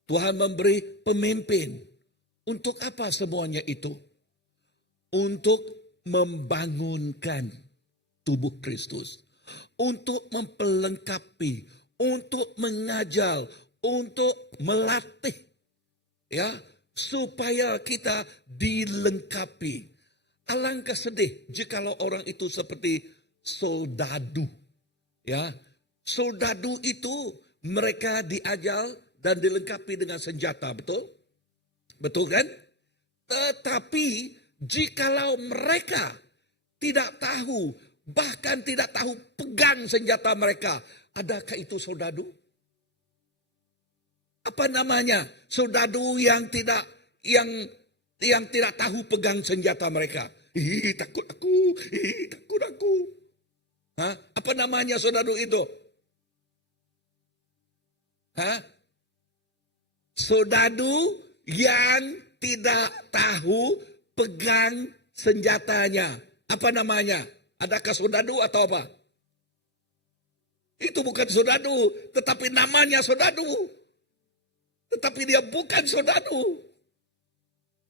Tuhan memberi pemimpin. Untuk apa semuanya itu? Untuk membangunkan tubuh Kristus. Untuk mempelengkapi. Untuk mengajar. Untuk melatih. Ya, supaya kita dilengkapi. Alangkah sedih jikalau orang itu seperti soldadu. Ya, soldadu itu mereka diajar dan dilengkapi dengan senjata, betul? Betul kan? Tetapi jikalau mereka tidak tahu, bahkan tidak tahu pegang senjata mereka, adakah itu soldadu? Apa namanya? Soldadu yang tidak tahu pegang senjata mereka. Takut aku. Hah? Apa namanya soldadu itu? Hah? Soldadu yang tidak tahu pegang senjatanya. Apa namanya? Adakah soldadu atau apa? Itu bukan soldadu, tetapi namanya soldadu. tetapi dia bukan saudara.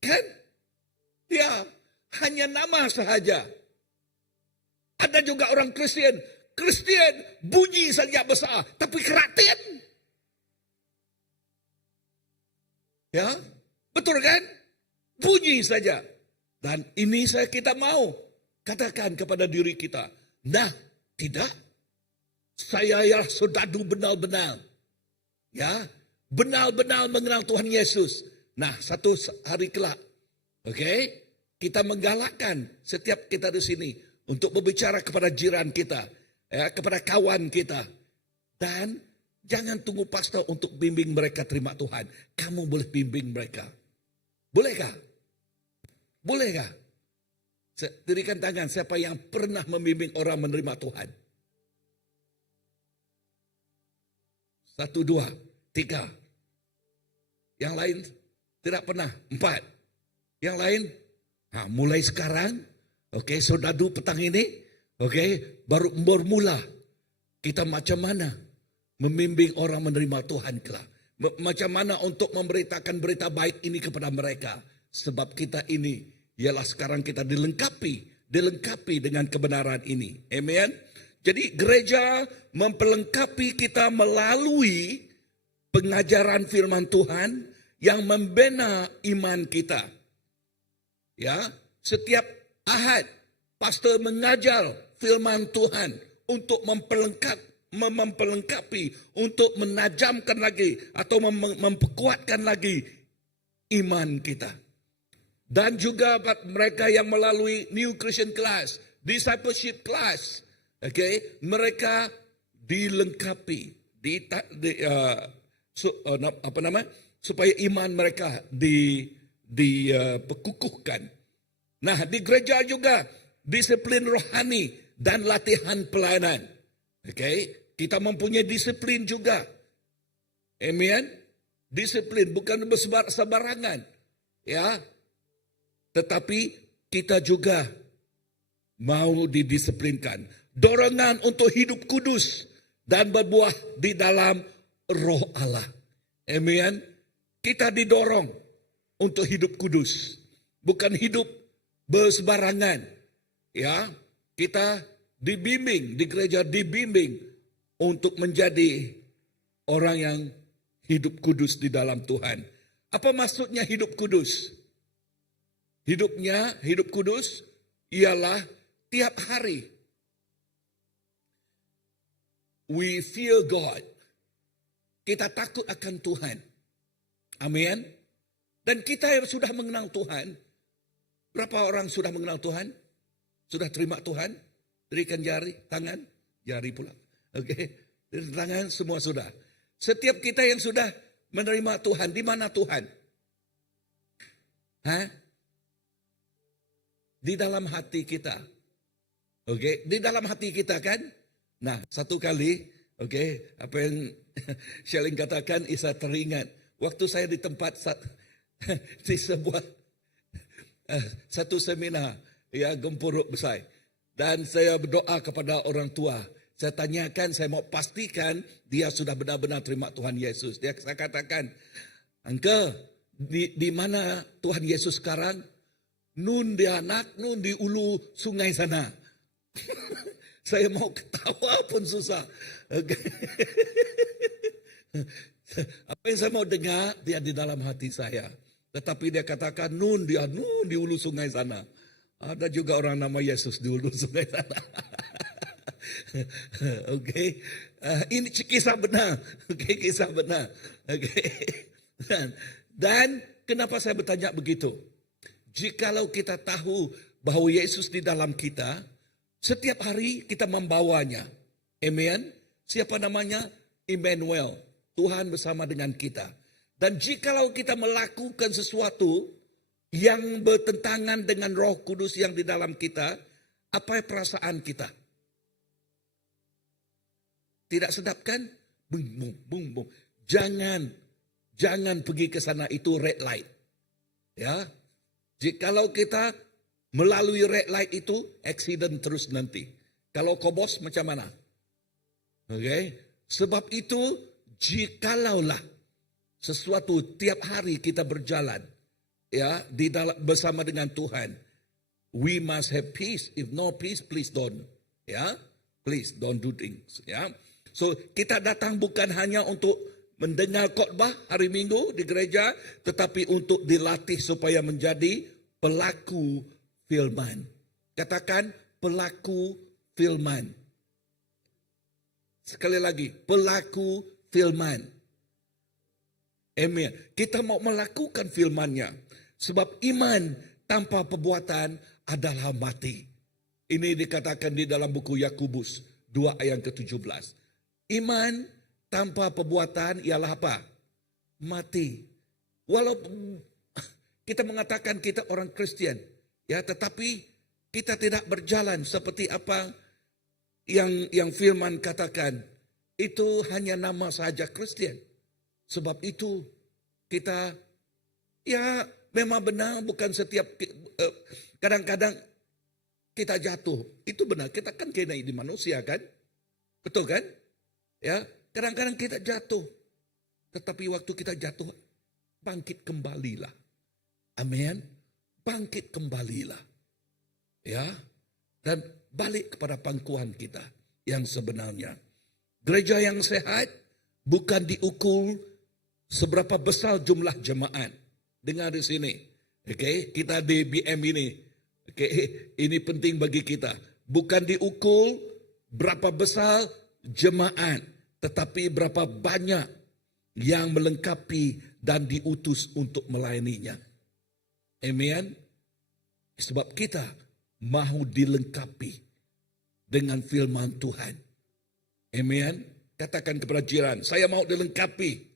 Kan? Dia hanya nama sahaja. Ada juga orang Kristen. Kristen bunyi saja besar, tapi keratin. Ya, betul kan? Bunyi saja. Dan ini kita mau katakan kepada diri kita. Nah, tidak. Saya ialah saudara benar-benar. Ya, benar-benar mengenal Tuhan Yesus. Nah, satu hari kelak, oke, kita menggalakkan setiap kita di sini untuk berbicara kepada jiran kita, ya, kepada kawan kita. Dan jangan tunggu pastor untuk bimbing mereka terima Tuhan. Kamu boleh bimbing mereka. Bolehkah? Bolehkah? Berikan tangan siapa yang pernah membimbing orang menerima Tuhan. 1, 2, 3. Yang lain tidak pernah. 4. Yang lain, nah, mulai sekarang, oke, saudara petang ini, oke, baru bermula. Kita macam mana membimbing orang menerima Tuhan kelak. Macam mana untuk memberitakan berita baik ini kepada mereka. Sebab kita ini, ialah sekarang kita dilengkapi dengan kebenaran ini. Amen. Jadi gereja memperlengkapi kita melalui pengajaran firman Tuhan yang membina iman kita. Ya, setiap Ahad pastor mengajar firman Tuhan untuk memperlengkapi, untuk menajamkan lagi atau memperkuatkan lagi iman kita. Dan juga mereka yang melalui New Christian Class, Discipleship Class, okay, mereka dilengkapi, supaya iman mereka diperkukuhkan. Nah, di gereja juga disiplin rohani dan latihan pelayanan. Okay, kita mempunyai disiplin juga. Amen. Disiplin bukan bersebarangan, ya. Tetapi kita juga mau didisiplinkan. Dorongan untuk hidup kudus dan berbuah di dalam Roh Allah. Amen. Kita didorong untuk hidup kudus, bukan hidup bersebarangan. Ya, kita dibimbing, di gereja dibimbing untuk menjadi orang yang hidup kudus di dalam Tuhan. Apa maksudnya hidup kudus? Hidup kudus ialah tiap hari we fear God. Kita takut akan Tuhan. Amin. Dan kita yang sudah mengenal Tuhan, berapa orang sudah mengenal Tuhan? Sudah terima Tuhan? Berikan jari, tangan, jari pula. Oke, tangan semua sudah. Setiap kita yang sudah menerima Tuhan, di mana Tuhan? Di dalam hati kita. Oke, di dalam hati kita kan? Nah, satu kali, oke, apa yang Shelling katakan, saya teringat. Waktu saya di tempat, di sebuah, satu seminar, ya, Gempuruk besar. Dan saya berdoa kepada orang tua. Saya tanyakan, saya mau pastikan dia sudah benar-benar terima Tuhan Yesus. Saya katakan, Uncle, di mana Tuhan Yesus sekarang? Nun di anak, nun di ulu sungai sana. Saya mau ketawa pun susah. Okay. Apa yang saya mau dengar, dia di dalam hati saya. Tetapi dia katakan, nun di ulu sungai sana. Ada juga orang nama Yesus di ulu sungai sana. Oke, ini kisah benar. Oke, kisah benar. Oke. Dan kenapa saya bertanya begitu? Jikalau kita tahu bahwa Yesus di dalam kita, setiap hari kita membawanya. Amen. Siapa namanya? Immanuel. Tuhan bersama dengan kita. Dan jikalau kita melakukan sesuatu yang bertentangan dengan Roh Kudus yang di dalam kita, apa perasaan kita? Tidak sedap kan? Bung, bung, bung, bung. Jangan pergi ke sana, itu red light. Ya. Jikalau kita melalui red light itu, accident terus nanti. Kalau kobos macam mana? Oke. Sebab itu, jikalaulah sesuatu tiap hari kita berjalan ya di dalam bersama dengan Tuhan. We must have peace. If no peace, please don't. Ya, please don't do things. Ya, so kita datang bukan hanya untuk mendengar khotbah hari Minggu di gereja, tetapi untuk dilatih supaya menjadi pelaku firman. Katakan pelaku firman. Sekali lagi, pelaku firman. Amen. Kita mau melakukan firman-Nya. Sebab iman tanpa perbuatan adalah mati. Ini dikatakan di dalam buku Yakobus 2 ayat ke-17. Iman tanpa perbuatan ialah apa? Mati. Walaupun kita mengatakan kita orang Kristen, ya, tetapi kita tidak berjalan seperti apa yang firman katakan. Itu hanya nama saja Kristen. Sebab itu kita ya memang benar bukan setiap kadang-kadang kita jatuh. Itu benar, kita kan kena di manusia kan? Betul kan? Ya, kadang-kadang kita jatuh. Tetapi waktu kita jatuh, bangkit kembalilah. Amin. Bangkit kembalilah. Ya. Dan balik kepada pangkuan kita yang sebenarnya. Gereja yang sehat bukan diukur seberapa besar jumlah jemaat. Dengar di sini. Oke, kita di BM ini. Oke, ini penting bagi kita. Bukan diukur berapa besar jemaat, tetapi berapa banyak yang melengkapi dan diutus untuk melayaninya. Amen. Sebab kita mahu dilengkapi dengan firman Tuhan. Amen. Katakan kepada jiran, saya mau dilengkapi.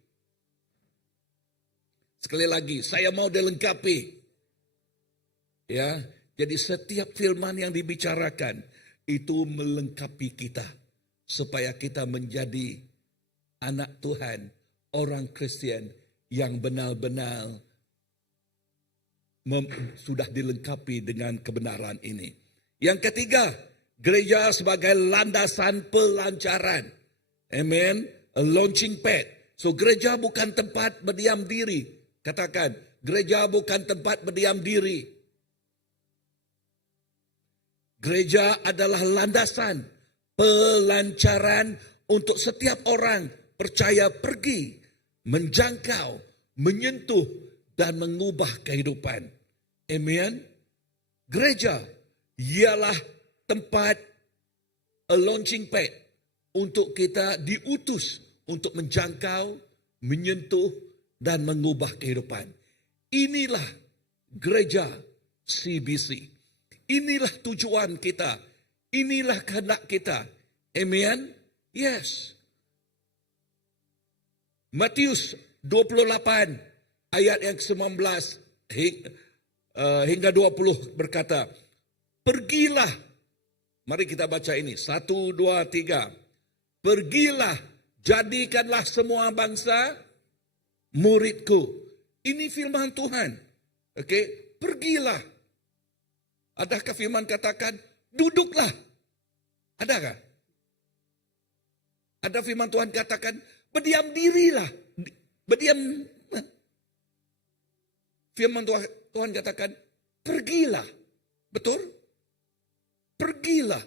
Sekali lagi, saya mau dilengkapi. Ya, jadi setiap firman yang dibicarakan itu melengkapi kita supaya kita menjadi anak Tuhan, orang Kristen yang benar-benar sudah dilengkapi dengan kebenaran ini. Yang ketiga, gereja sebagai landasan pelancaran. Amen. A launching pad. So gereja bukan tempat berdiam diri. Katakan, gereja bukan tempat berdiam diri. Gereja adalah landasan pelancaran untuk setiap orang percaya pergi, menjangkau, menyentuh, dan mengubah kehidupan. Amen. Gereja ialah tempat a launching pad untuk kita diutus untuk menjangkau, menyentuh, dan mengubah kehidupan. Inilah gereja CBC. Inilah tujuan kita. Inilah kehendak kita. Amen. Yes. Matius 28 ayat yang ke-19 hingga 20 berkata, pergilah. Mari kita baca ini. 1, 2, 3. Pergilah, jadikanlah semua bangsa muridku. Ini firman Tuhan. Oke, pergilah. Adakah firman katakan, duduklah? Adakah? Ada firman Tuhan katakan, berdiam dirilah. Berdiam. Firman Tuhan katakan, pergilah. Betul? Pergilah.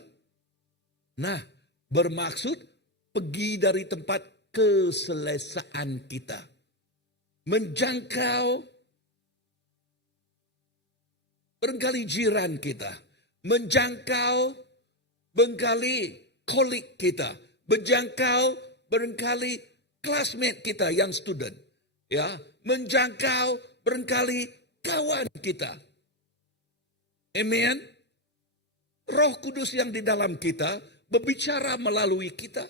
Nah, bermaksud pergi dari tempat keselesaan kita. Menjangkau barangkali jiran kita. Menjangkau barangkali kolik kita. Menjangkau barangkali classmate kita yang student. Ya, menjangkau barangkali kawan kita. Amen. Roh Kudus yang di dalam kita berbicara melalui kita.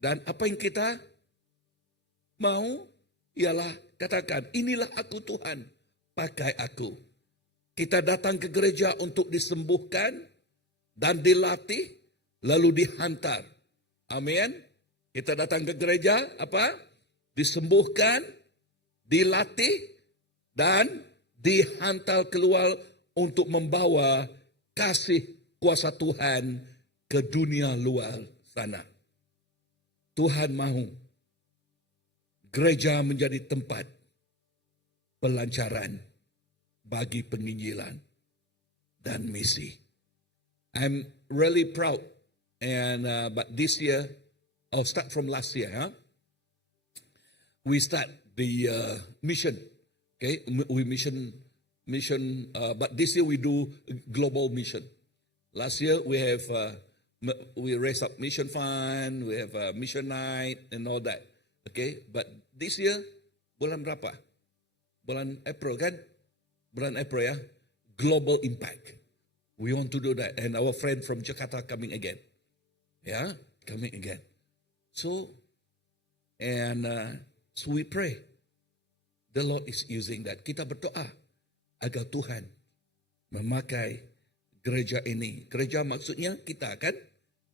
Dan apa yang kita mau ialah katakan, inilah aku Tuhan, pakai aku. Kita datang ke gereja untuk disembuhkan dan dilatih, lalu dihantar. Amin. Kita datang ke gereja, apa? Disembuhkan, dilatih, dan dihantar keluar untuk membawa kasih kuasa Tuhan ke dunia luar sana. Tuhan mahu gereja menjadi tempat pelancaran bagi penginjilan dan misi. I'm really proud, and but this year, I'll start from last year. We start the mission. Okay, we mission. But this year we do global mission. Last year we have we raise up mission fund. We have a mission night and all that. Okay, but this year bulan berapa? Bulan April kan? Bulan April ya. Global impact. We want to do that, and our friend from Jakarta coming again. Yeah, coming again. So we pray. The Lord is using that. Kita berdoa agar Tuhan memakai gereja ini. Gereja maksudnya kita kan?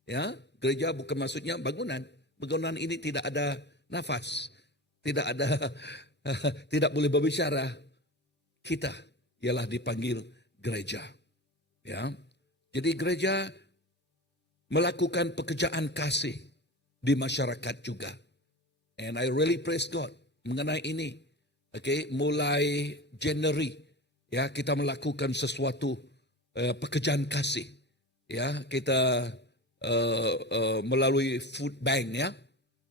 Ya, gereja bukan maksudnya bangunan. Bangunan ini tidak ada nafas, tidak ada, tidak boleh berbicara. Kita ialah dipanggil gereja. Ya, jadi gereja melakukan pekerjaan kasih di masyarakat juga. And I really praise God mengenai ini. Okay, mulai January, ya kita melakukan sesuatu pekerjaan kasih. Ya, kita melalui food bank ya,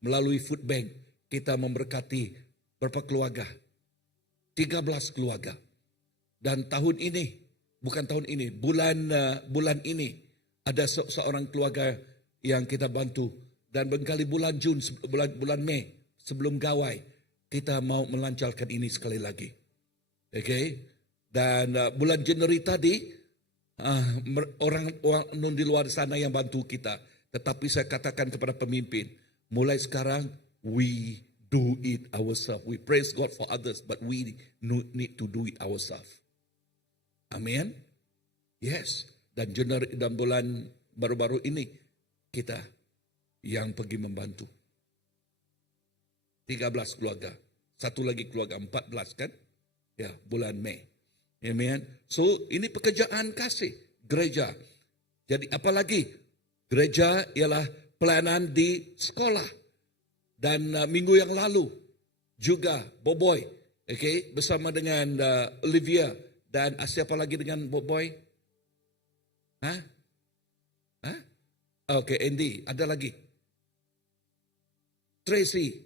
melalui food bank kita memberkati berapa keluarga? 13 keluarga. Dan tahun ini, bukan tahun ini, bulan ini ada seorang keluarga yang kita bantu, dan berkali bulan Jun, bulan Mei sebelum gawai kita mau melancarkan ini sekali lagi. Okay? Dan bulan Januari tadi orang di luar sana yang bantu kita. Tetapi saya katakan kepada pemimpin, mulai sekarang we do it ourselves. We praise God for others, but we need to do it ourselves. Amen. Yes. Dan Januari dan bulan baru-baru ini kita yang pergi membantu. 13 keluarga. Satu lagi keluarga 14 kan? Ya, bulan Mei. Amen. So, ini pekerjaan kasih gereja. Jadi apalagi gereja ialah pelayanan di sekolah. Dan minggu yang lalu juga Boboy, okay, bersama dengan Olivia dan siapa lagi dengan Boboy? Hah? Okay, Andy, ada lagi. Tracy,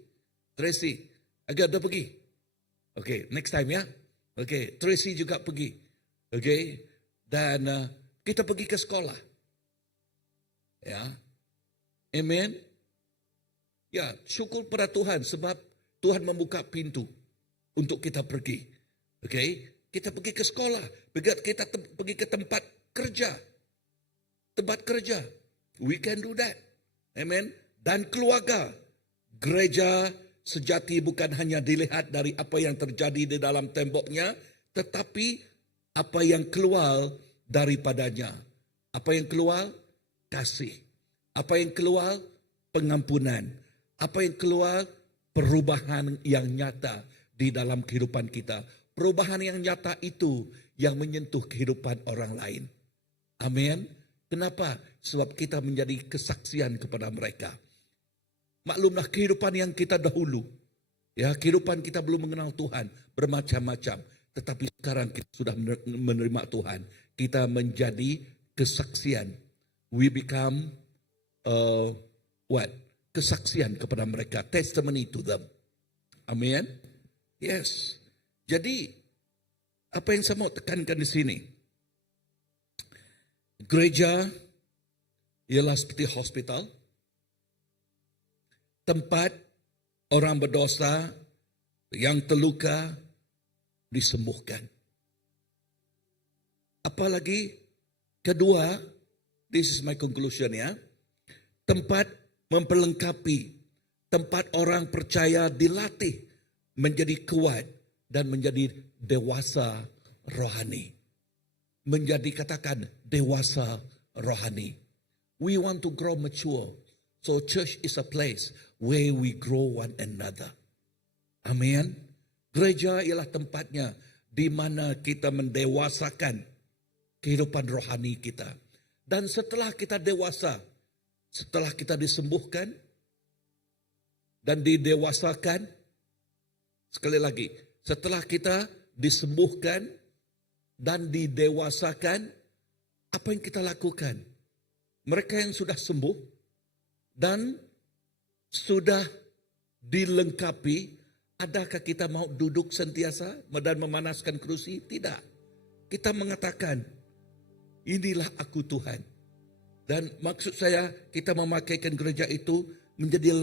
agak dah pergi. Okay, next time ya. Okay, Tracy juga pergi. Okay, dan kita pergi ke sekolah. Ya, amen. Ya, syukur pada Tuhan sebab Tuhan membuka pintu untuk kita pergi. Okay, kita pergi ke sekolah, kita pergi ke tempat kerja. Tempat kerja, we can do that. Amen. Dan keluarga, gereja sejati bukan hanya dilihat dari apa yang terjadi di dalam temboknya, tetapi apa yang keluar daripadanya. Apa yang keluar? Kasih. Apa yang keluar? Pengampunan. Apa yang keluar? Perubahan yang nyata di dalam kehidupan kita. Perubahan yang nyata itu yang menyentuh kehidupan orang lain. Amin. Kenapa? Sebab kita menjadi kesaksian kepada mereka. Maklumlah kehidupan yang kita dahulu, ya kehidupan kita belum mengenal Tuhan, bermacam-macam. Tetapi sekarang kita sudah menerima Tuhan, kita menjadi kesaksian. We become kesaksian kepada mereka, testimony to them. Amen. Yes. Jadi apa yang saya mau tekankan di sini? Gereja ialah seperti hospital. Tempat orang berdosa yang terluka disembuhkan. Apalagi kedua, this is my conclusion ya. Tempat memperlengkapi, tempat orang percaya dilatih menjadi kuat dan menjadi dewasa rohani. Menjadi katakan dewasa rohani. We want to grow mature. So church is a place where we grow one another. Amen. Gereja ialah tempatnya di mana kita mendewasakan kehidupan rohani kita. Dan setelah kita dewasa, setelah kita disembuhkan, dan didewasakan. Sekali lagi, setelah kita disembuhkan dan didewasakan, apa yang kita lakukan? Mereka yang sudah sembuh dan sudah dilengkapi, adakah kita mau duduk sentiasa dan memanaskan kerusi? Tidak. Kita mengatakan, inilah aku Tuhan. Dan maksud saya, kita memakaikan gereja itu menjadi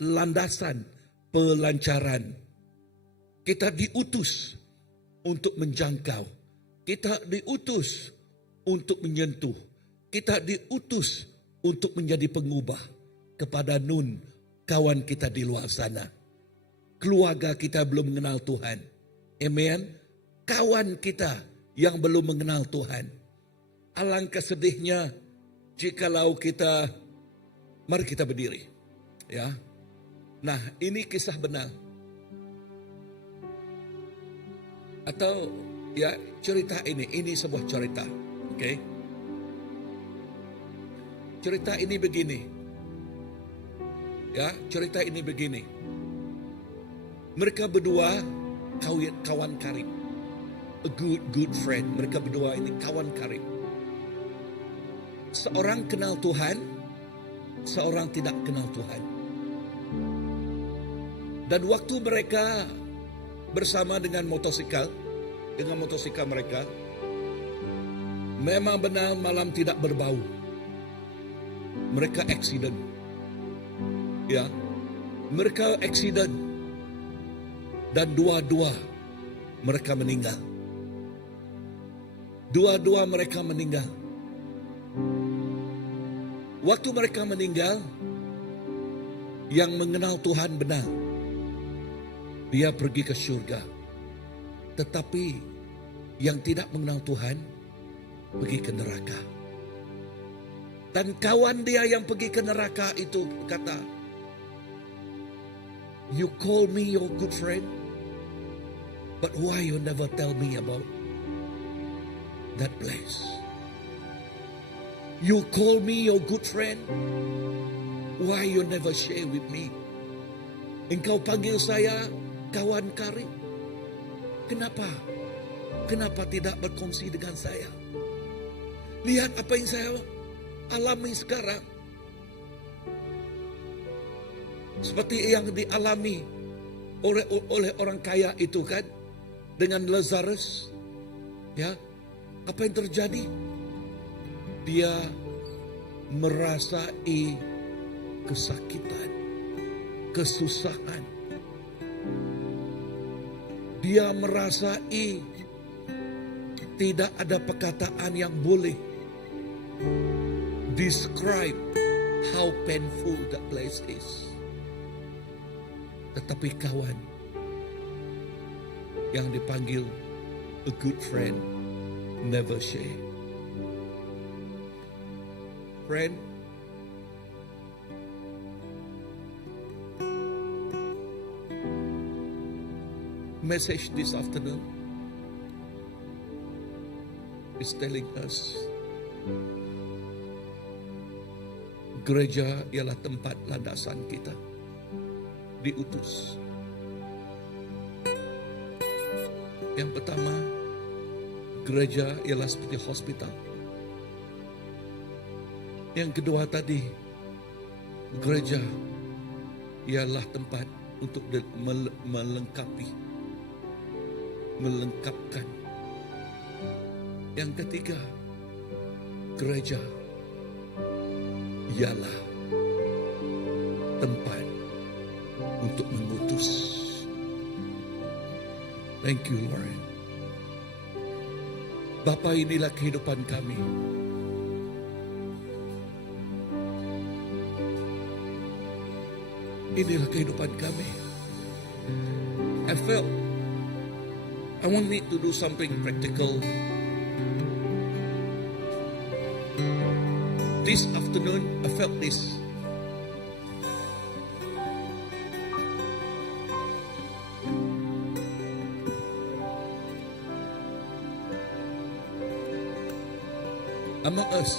landasan pelancaran. Kita diutus untuk menjangkau. Kita diutus untuk menyentuh. Kita diutus untuk menjadi pengubah kepada Nun, kawan kita di luar sana. Keluarga kita belum mengenal Tuhan. Amen. Kawan kita yang belum mengenal Tuhan. Alangkah sedihnya jikalau kita, mari kita berdiri. Ya. Nah, ini kisah benar. Atau ya, cerita ini sebuah cerita. Oke. Cerita ini begini. Ya, cerita ini begini. Mereka berdua kawan karib. A good friend. Mereka berdua ini kawan karib. Seorang kenal Tuhan, seorang tidak kenal Tuhan. Dan waktu mereka bersama dengan motosikal mereka, memang benar malam tidak berbau. Mereka accident. Ya, mereka accident. Dan dua-dua mereka meninggal. Dua-dua mereka meninggal. Waktu mereka meninggal, yang mengenal Tuhan benar, dia pergi ke surga. Tetapi yang tidak mengenal Tuhan pergi ke neraka. Dan kawan dia yang pergi ke neraka itu kata, "You call me your good friend, but why you never tell me about that place? You call me your good friend, why you never share with me? Engkau panggil saya kawan karib. Kenapa? Kenapa tidak berkongsi dengan saya? Lihat apa yang saya alami sekarang. Seperti yang dialami oleh orang kaya itu kan, dengan Lazarus. Ya, apa yang terjadi? Dia merasai kesakitan, kesusahan. Dia merasai tidak ada perkataan yang boleh describe how painful that place is. Tetapi kawan yang dipanggil a good friend never share. Friend, message this afternoon is telling us gereja ialah tempat landasan kita, diutus. Yang pertama, gereja ialah seperti hospital. Yang kedua tadi, gereja ialah tempat untuk melengkapkan. Yang ketiga, gereja ialah tempat untuk mengutus. Thank you, Lord. Bapa, inilah kehidupan kami. Inilah kehidupan kami. I felt I want me to do something practical. This afternoon, I felt this. Among us,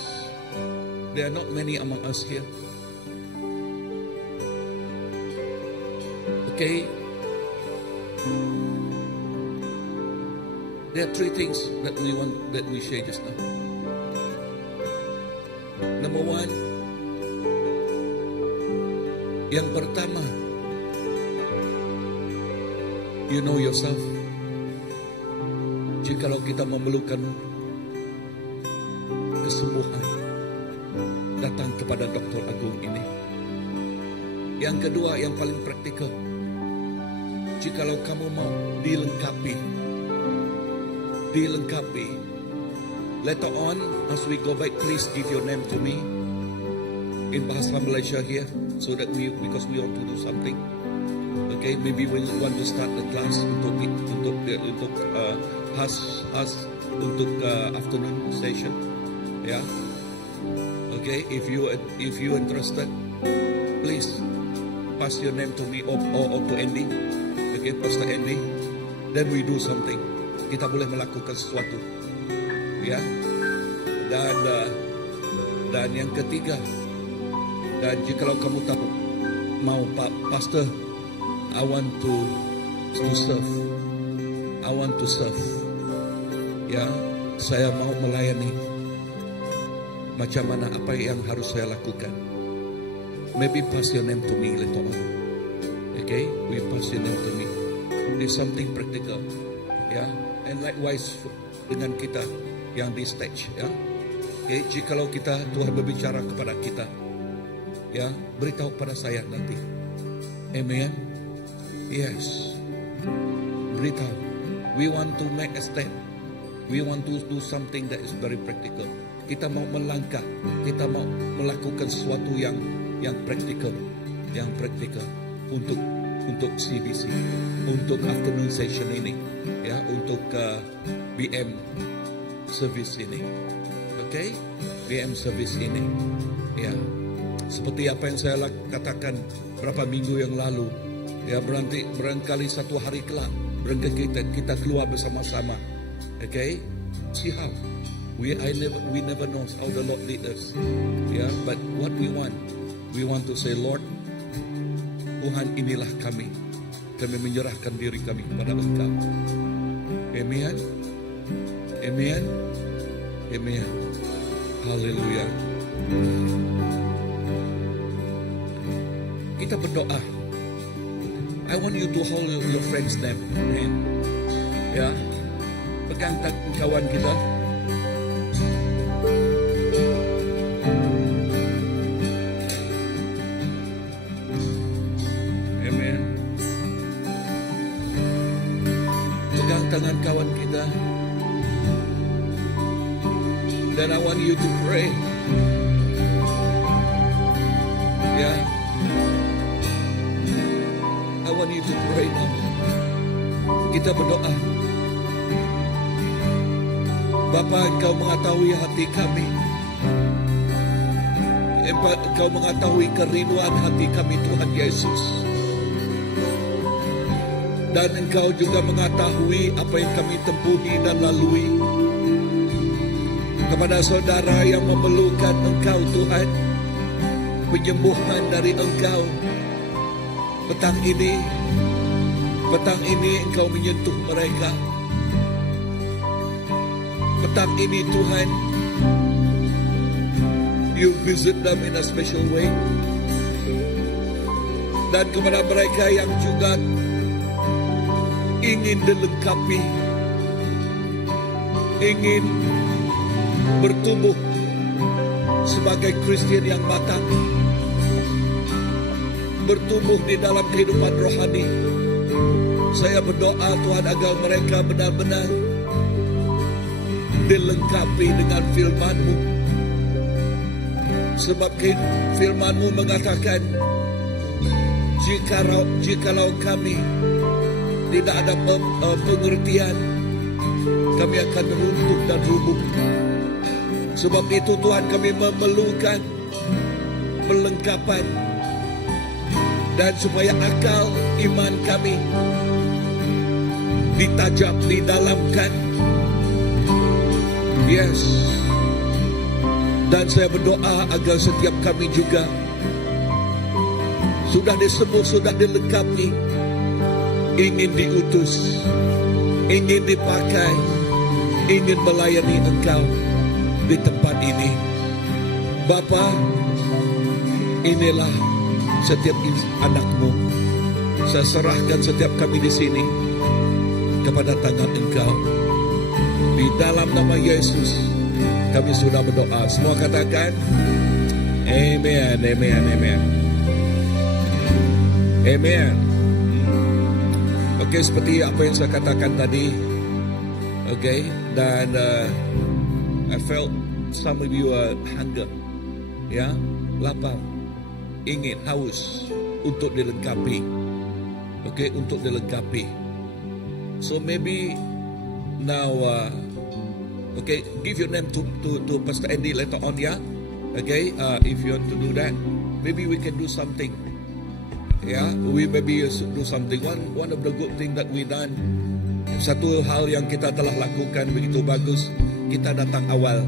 there are not many among us here. Okay? There are three things that we share just now. Number one, yang pertama, you know yourself. Jikalau kita memerlukan kesembuhan, datang kepada dokter agung ini. Yang kedua, yang paling praktikal, jikalau kamu mau dilengkapi. Later on, as we go back, please give your name to me in Bahasa Malaysia here, so that because we want to do something. Okay, maybe we want to start the class untuk afternoon session. Yeah. Okay, if you interested, please pass your name to me or to Andy. Okay, Pastor Andy. Then we do something. Kita boleh melakukan sesuatu. Ya. Dan yang ketiga, dan jikalau kamu tahu mau Pastor, I want to serve. I want to serve. Ya, saya mau melayani. Macam mana, apa yang harus saya lakukan? Maybe pass your name to me later on. Okay, we pass your name to me. It's something practical. Ya, and likewise dengan kita yang di stage. Ya, okay, jikalau Tuhan berbicara kepada kita, ya, beritahu pada saya nanti. Amen. Yes. Beritahu. We want to make a step. We want to do something that is very practical. Kita mau melangkah. Kita mau melakukan sesuatu yang practical, untuk CBC, untuk afternoon session ini, ya, untuk BM service ini. Okay? BM service ini. Ya. Seperti apa yang saya katakan berapa minggu yang lalu. Ya, barangkali satu hari kelak kita keluar bersama-sama. Okay? See how we never know how the Lord lead us. Yeah, but what we want to say, Lord, Tuhan, inilah kami menyerahkan diri kami kepada Engkau. Amen. Amen. Amen. Haleluya. Kita berdoa. I want you to hold your friend's name. Ya, pegang kawan kita. Amen. Pegang tangan kawan kita. Dan I want you to pray. Ya. I want you to pray now. Kita berdoa. Bapa, Engkau mengetahui hati kami. Engkau mengetahui kerinduan hati kami, Tuhan Yesus. Dan Engkau juga mengetahui apa yang kami tempuhi dan lalui. Kepada saudara yang memerlukan Engkau, Tuhan, penyembuhan dari Engkau. Petang ini Engkau menyentuh mereka. Petang ini Tuhan, You visit them in a special way. Dan kepada mereka yang juga ingin dilengkapi, ingin bertumbuh sebagai Kristen yang matang, bertumbuh di dalam kehidupan rohani. Saya berdoa Tuhan agar mereka benar-benar dilengkapi dengan firman-Mu. Sebab firman-Mu mengatakan, jikalau kami tidak ada pengertian, kami akan runtuh dan rubuh. Sebab itu Tuhan, kami memerlukan pelengkapan, dan supaya akal iman kami ditajam, didalamkan. Yes. Dan saya berdoa agar setiap kami juga sudah disembuh, sudah dilengkapi ingin diutus, ingin dipakai, ingin melayani Engkau di tempat ini. Bapa, inilah setiap anak-Mu. Saya serahkan setiap kami di sini kepada tangan Engkau. Di dalam nama Yesus kami sudah berdoa. Semua katakan amen, amen, amen. Amen. Oke, seperti apa yang saya katakan tadi. Oke, dan I felt some of you are hunger. Ya, lapar, ingin, haus untuk dilengkapi. Oke, untuk dilengkapi. So maybe now, okay, give your name to Pastor Andy later on, ya. Okay, if you want to do that, maybe we can do something. Yeah, we maybe do something. One of the good thing that we done, satu hal yang kita telah lakukan begitu bagus, kita datang awal.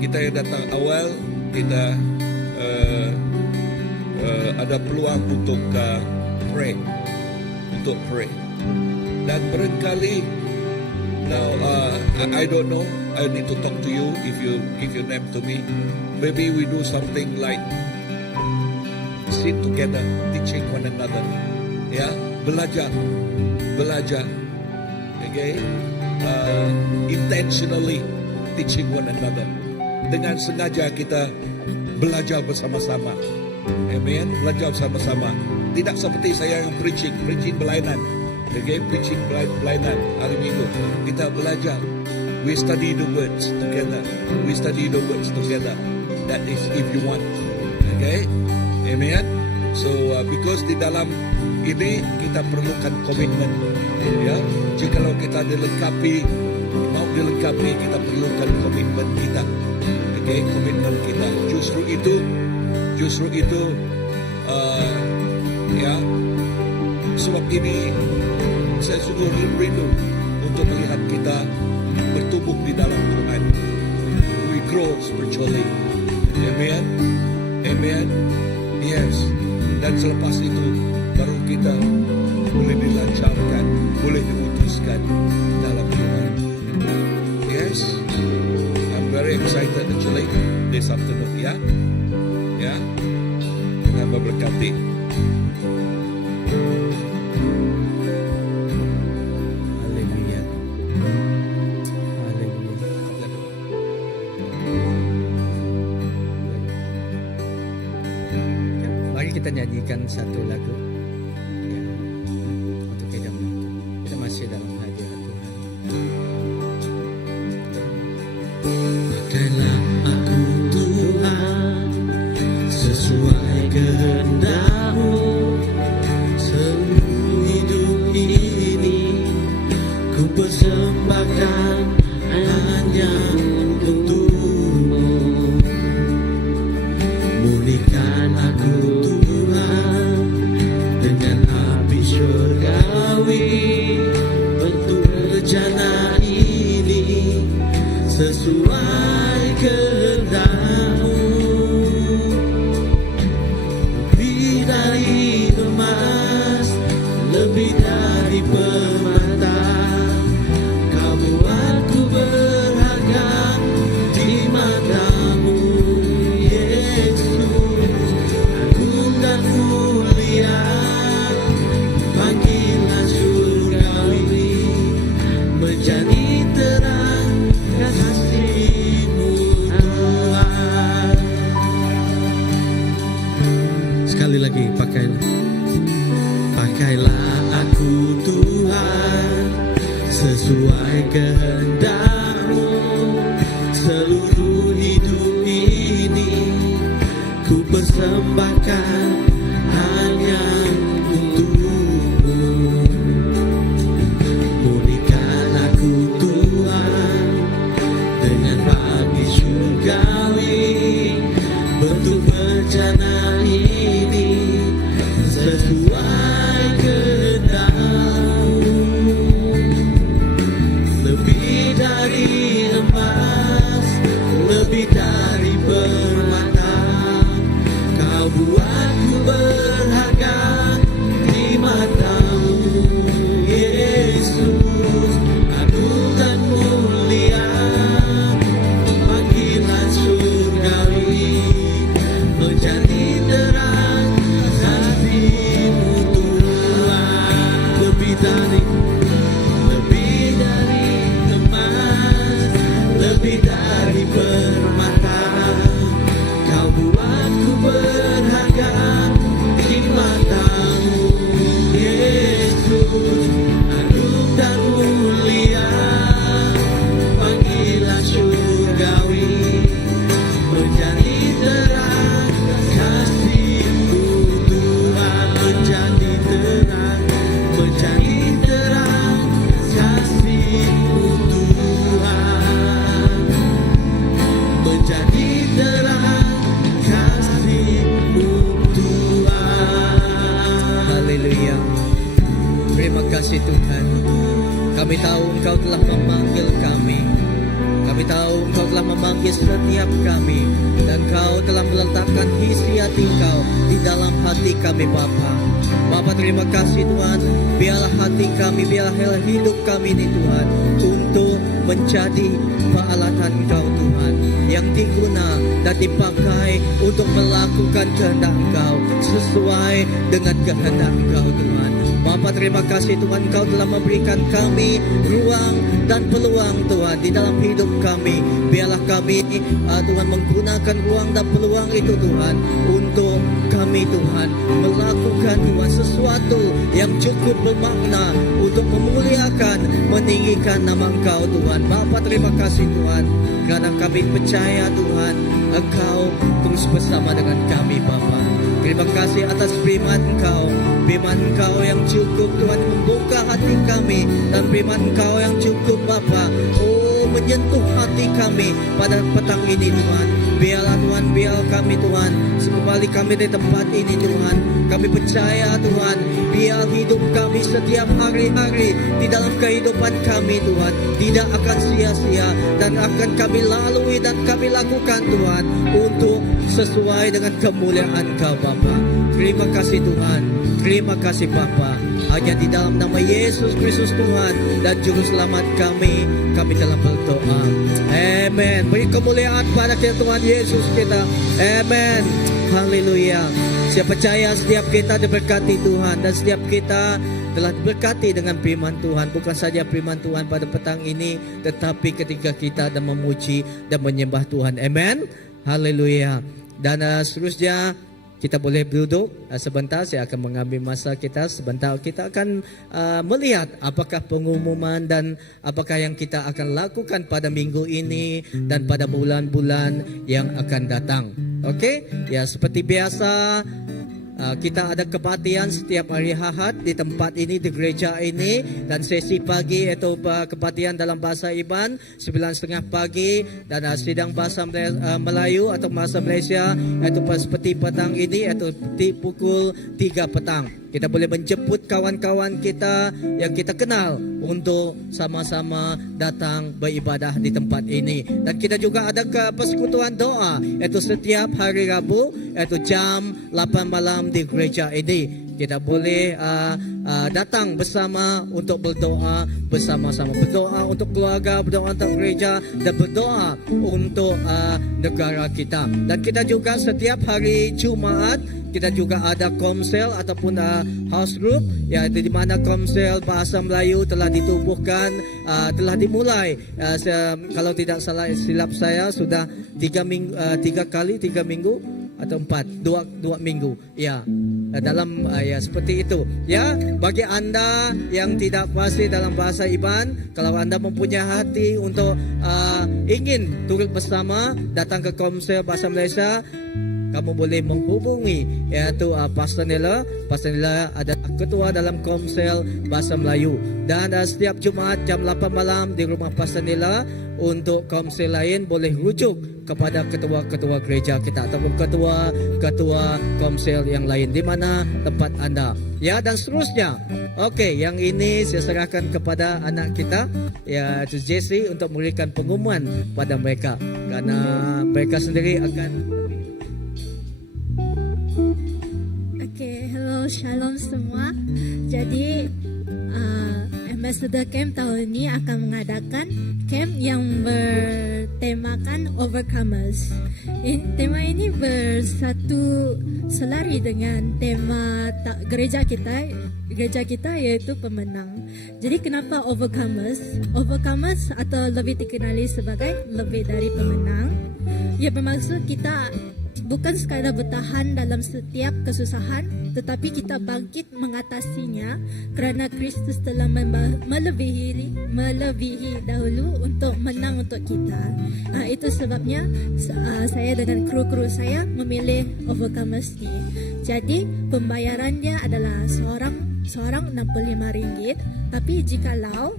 Kita yang datang awal, kita ada peluang untuk pray, Dan barangkali, now I don't know, I need to talk to you if you give your name to me. Maybe we do something like sit together, teaching one another. Ya, belajar. Okay, intentionally teaching one another. Dengan sengaja kita belajar bersama-sama. Amen. Belajar bersama-sama. Tidak seperti saya yang preaching berlainan. Okay, preaching berlainan hari Minggu. Kita belajar. We study the words together. That is if you want. Okay. Amen. So because di dalam ini kita perlukan komitmen. Ya, jikalau kita mau dilengkapi, kita perlukan komitmen kita. Okay, komitmen kita. Justru itu, ya. Sebab ini saya sungguh rindu untuk melihat kita bertumbuh di dalam Tuhan. We grow spiritually. Amen. Amen. Yes. Dan selepas itu baru kita boleh dilancarkan, boleh diutuskan dalam Tuhan. Yes. I'm very excited actually this afternoon, ya. Ya. Tuhan memberkati. Haleluya. Haleluya. Mari kita nyanyikan satu lagu. Ya, untuk kita masih dalam hadirat Tuhan. Pakailah aku Tuhan sesuai kehendak-Mu, seluruh hidup ini ku persembahkan hanya untuk-Mu. Murnikan aku Tuhan dengan api surgawi, bentuk rencana ini sesuai kehendak-Mu. Lebih dari emas, lebih dari permata, Kau buatku berharga di mata-Mu, Yesus. Agung dan mulia, panggilan surgawi menjadi terang kasih-Mu, Tuhan. Sekali lagi, pakailah aku Tuhan sesuai kehendak-Mu, seluruh hidup ini ku persembahkan hanya untuk-Mu. Murnikan aku Tuhan dengan bagi surgawi, bentuk bencana ini sesuai kehendak-Mu. Lebih dari emas, lebih dari permata, Kau buatku berharga di mata-Mu, Engkau telah memanggil kami. Kami tahu Engkau telah memanggil setiap kami, dan Engkau telah meletakkan isi hati Engkau di dalam hati kami Bapa. Bapa, terima kasih Tuhan. Biarlah hati kami, biarlah hidup kami ini Tuhan, untuk menjadi peralatan Engkau Tuhan, yang diguna dan dipakai untuk melakukan kehendak Engkau, sesuai dengan kehendak Engkau Tuhan. Bapa, terima kasih Tuhan, Engkau telah memberikan kami ruang dan peluang Tuhan di dalam hidup kami. Biarlah kami Tuhan menggunakan ruang dan peluang itu Tuhan, untuk kami Tuhan melakukan Tuhan sesuatu yang cukup bermakna untuk memuliakan, meninggikan nama Engkau Tuhan. Bapa, terima kasih Tuhan, karena kami percaya Tuhan Engkau terus bersama dengan kami Bapa. Terima kasih atas firman Engkau yang cukup Tuhan membuka hati kami, dan firman Engkau yang cukup Bapa, menyentuh hati kami pada petang ini Tuhan. Biarlah Tuhan, biar kami Tuhan, kembali kami di tempat ini Tuhan, kami percaya Tuhan, biar hidup kami setiap hari-hari di dalam kehidupan kami Tuhan tidak akan sia-sia, dan akan kami lalui dan kami lakukan Tuhan untuk sesuai dengan kemuliaan Kau Bapa. Terima kasih Tuhan, terima kasih Bapa. Hanya di dalam nama Yesus Kristus Tuhan dan Juru Selamat kami telah berdoa. Amen. Beri kemuliaan pada Tuhan Yesus kita. Amen. Haleluya. Saya percaya setiap kita diberkati Tuhan, dan setiap kita telah diberkati dengan firman Tuhan. Bukan saja firman Tuhan pada petang ini, tetapi ketika kita dan memuji dan menyembah Tuhan. Amen. Haleluya. Dan seterusnya kita boleh duduk sebentar. Saya akan mengambil masa kita sebentar. Kita akan melihat apakah pengumuman dan apakah yang kita akan lakukan pada minggu ini dan pada bulan-bulan yang akan datang. Okey? Ya, seperti biasa, kita ada kebaktian setiap hari Ahad di tempat ini, di gereja ini, dan sesi pagi iaitu kebaktian dalam bahasa Iban 9:30 pagi, dan sidang bahasa Melayu atau bahasa Malaysia iaitu seperti petang ini iaitu di pukul 3 petang. Kita boleh menjemput kawan-kawan kita yang kita kenal untuk sama-sama datang beribadah di tempat ini. Dan kita juga ada persekutuan doa iaitu setiap hari Rabu iaitu jam 8 malam di gereja ini. Kita boleh datang bersama untuk berdoa bersama-sama. Berdoa untuk keluarga, berdoa untuk gereja, dan berdoa untuk negara kita. Dan kita juga setiap hari Jumaat kita juga ada komsel ataupun house group, ya, di mana komsel bahasa Melayu telah ditubuhkan, telah dimulai. Kalau tidak salah silap saya sudah 3 minggu atau 2 minggu, ya, dalam ya seperti itu. Ya, bagi anda yang tidak fasih dalam bahasa Iban, kalau anda mempunyai hati untuk ingin turut bersama datang ke komsel bahasa Malaysia, kamu boleh menghubungi iaitu Pastor Nela. Pastor Nela adalah ketua dalam komsel bahasa Melayu, dan setiap Jumaat jam 8 malam di rumah Pastor Nela. Untuk komsel lain boleh rujuk kepada ketua-ketua gereja kita ataupun ketua komsel yang lain di mana tempat anda. Ya, dan seterusnya. Okey, yang ini saya serahkan kepada anak kita, ya, Jesse, untuk memberikan pengumuman pada mereka, karena mereka sendiri akan. Okay, hello, shalom semua. Jadi Ambassador Camp tahun ini akan mengadakan camp yang bertemakan Overcomers. Tema ini bersatu selari dengan tema gereja kita iaitu pemenang. Jadi kenapa Overcomers? Overcomers atau lebih dikenali sebagai lebih dari pemenang. Ya, bermaksud kita bukan sekadar bertahan dalam setiap kesusahan, tetapi kita bangkit mengatasinya kerana Kristus telah melebihi dahulu untuk menang untuk kita. Itu sebabnya saya dengan kru-kru saya memilih Overcomers ni. Jadi pembayarannya adalah seorang RM65, tapi jikalau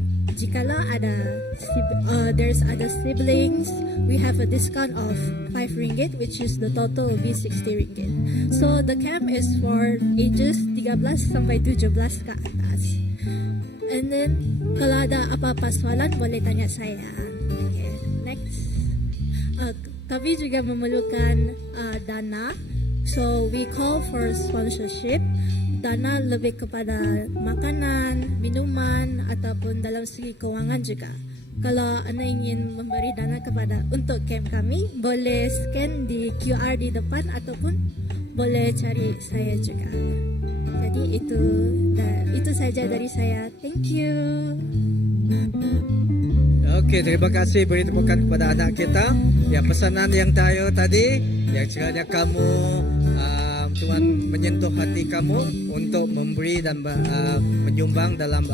there's other siblings, we have a discount of RM5, which is the total will be RM60. So the camp is for ages 13 sampai 17 ke atas. And then kalau ada apa-apa soalan boleh tanya saya. Okay, next. Kami juga memerlukan dana. So we call for sponsorship. Dana lebih kepada makanan, minuman ataupun dalam segi kewangan juga. Kalau anda ingin memberi dana kepada untuk camp kami, boleh scan di QR di depan ataupun boleh cari saya juga. Jadi itu saja dari saya. Thank you. Okey, terima kasih beri tepukan kepada anak kita. Ya, pesanan yang tayo tadi, yang sekiranya kamu Tuhan menyentuh hati kamu untuk memberi dan menyumbang dalam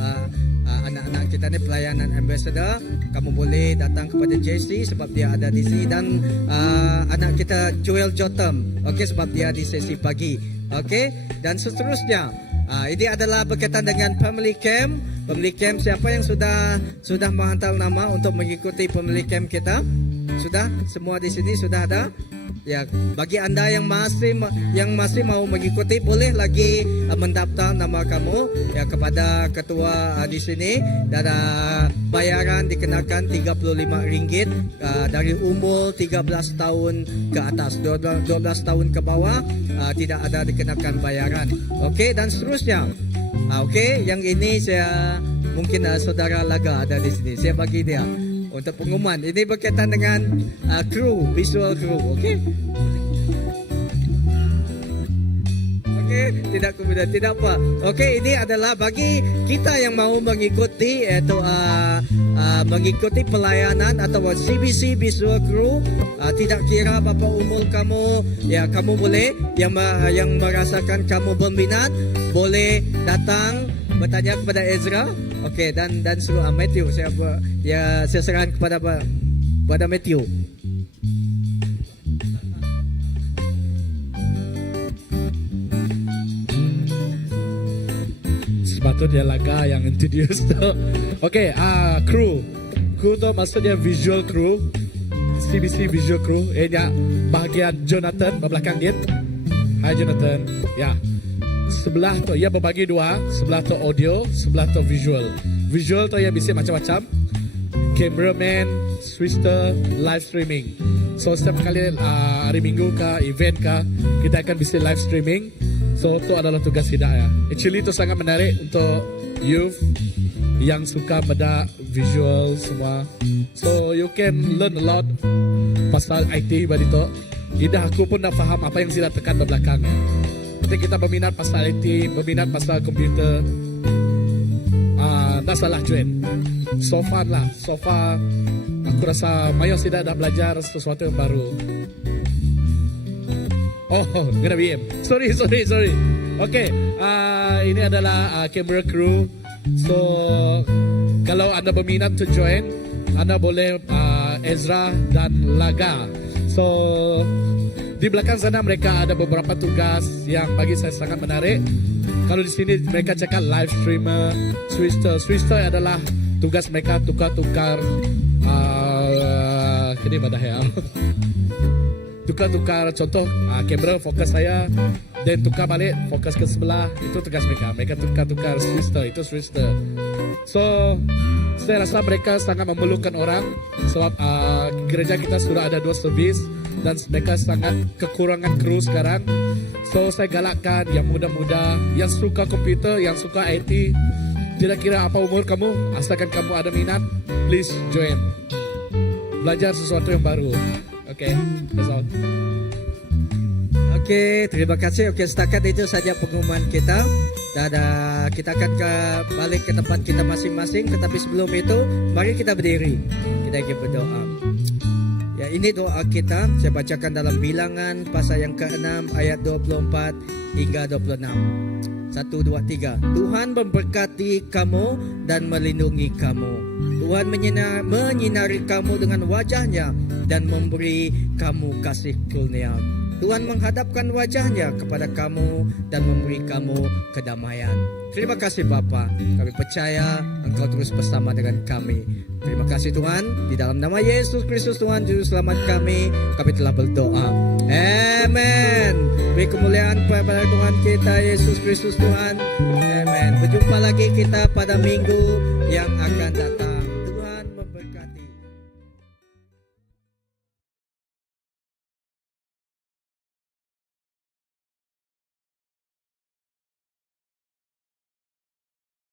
anak-anak kita ni pelayanan ambassador, kamu boleh datang kepada JC sebab dia ada di sini, dan anak kita Joel Jotham, okey, sebab dia di sesi pagi, okey, dan seterusnya. Ini adalah berkaitan dengan family camp. Family camp, siapa yang sudah menghantar nama untuk mengikuti family camp kita? Sudah? Semua di sini sudah ada? Ya, bagi anda yang masih mau mengikuti, boleh lagi mendaftar nama kamu ya kepada ketua di sini, dan bayaran dikenakan RM35 dari umur 13 tahun ke atas. 12 tahun ke bawah tidak ada dikenakan bayaran. Okey, dan seterusnya. Okey, yang ini saya mungkin saudara Laga ada di sini. Saya bagi dia untuk pengumuman. Ini berkaitan dengan kru, visual kru, okey? Okey, tidak kemudian, tidak apa. Okey, ini adalah bagi kita yang mau mengikuti, iaitu mengikuti pelayanan atau CBC visual crew. Tidak kira berapa umur kamu, ya kamu boleh yang merasakan kamu berminat, boleh datang bertanya kepada Ezra. Okey, dan suruh Matthew, saya serahkan kepada Matthew. Sepatutnya Laga yang introduce tu. Okey, crew tu maksudnya visual crew, CBC visual crew. Ya, bahagian Jonathan belakang dia. Hai Jonathan. Ya. Sebelah tu ia berbagi dua, sebelah tu audio, sebelah tu visual. Visual tu ia bisa macam-macam. Cameraman, switcher, live streaming. So setiap kali hari Minggu ke event ke, kita akan bisa live streaming. So itu adalah tugas kita ya. Actually itu sangat menarik untuk youth yang suka pada visual semua. So you can learn a lot pasal IT badi tu. Ida aku pun dah faham apa yang sila tekan belakang ya. Nanti kita berminat pasal IT, berminat pasal komputer, tak salah join. So far lah, aku rasa Mayo tidak dah belajar sesuatu yang baru. Oh, kena BM. Sorry. Okay, ini adalah camera crew. So, kalau anda berminat to join, anda boleh Ezra dan Laga. So, di belakang sana mereka ada beberapa tugas yang bagi saya sangat menarik. Kalau di sini mereka cakap live streamer, switcher adalah tugas mereka tukar-tukar kini pada ya. Tukar-tukar contoh kamera fokus saya, dan tukar balik fokus ke sebelah, itu tugas mereka. Mereka tukar-tukar switcher. So saya rasa mereka sangat memerlukan orang sebab gereja kita sudah ada 2 servis dan mereka sangat kekurangan kru sekarang. So saya galakkan yang muda-muda, yang suka komputer, yang suka IT, tidak kira apa umur kamu, asalkan kamu ada minat, please join. Belajar sesuatu yang baru. Okay, that's all. Okey, terima kasih. Okey, setakat itu saja pengumuman kita. Dan kita akan balik ke tempat kita masing-masing. Tetapi sebelum itu, mari kita berdiri. Kita ingin berdoa. Ya, ini doa kita. Saya bacakan dalam Bilangan pasal yang ke-6 ayat 24 hingga 26. 1, 2, 3. Tuhan memberkati kamu dan melindungi kamu. Tuhan menyinari kamu dengan wajahnya dan memberi kamu kasih kurnia. Tuhan menghadapkan wajahnya kepada kamu dan memberi kamu kedamaian. Terima kasih Bapa. Kami percaya Engkau terus bersama dengan kami. Terima kasih Tuhan. Di dalam nama Yesus Kristus Tuhan Juru Selamat kami telah berdoa. Amen. Beri kemuliaan kepada Tuhan kita Yesus Kristus Tuhan. Amen. Berjumpa lagi kita pada minggu yang akan datang.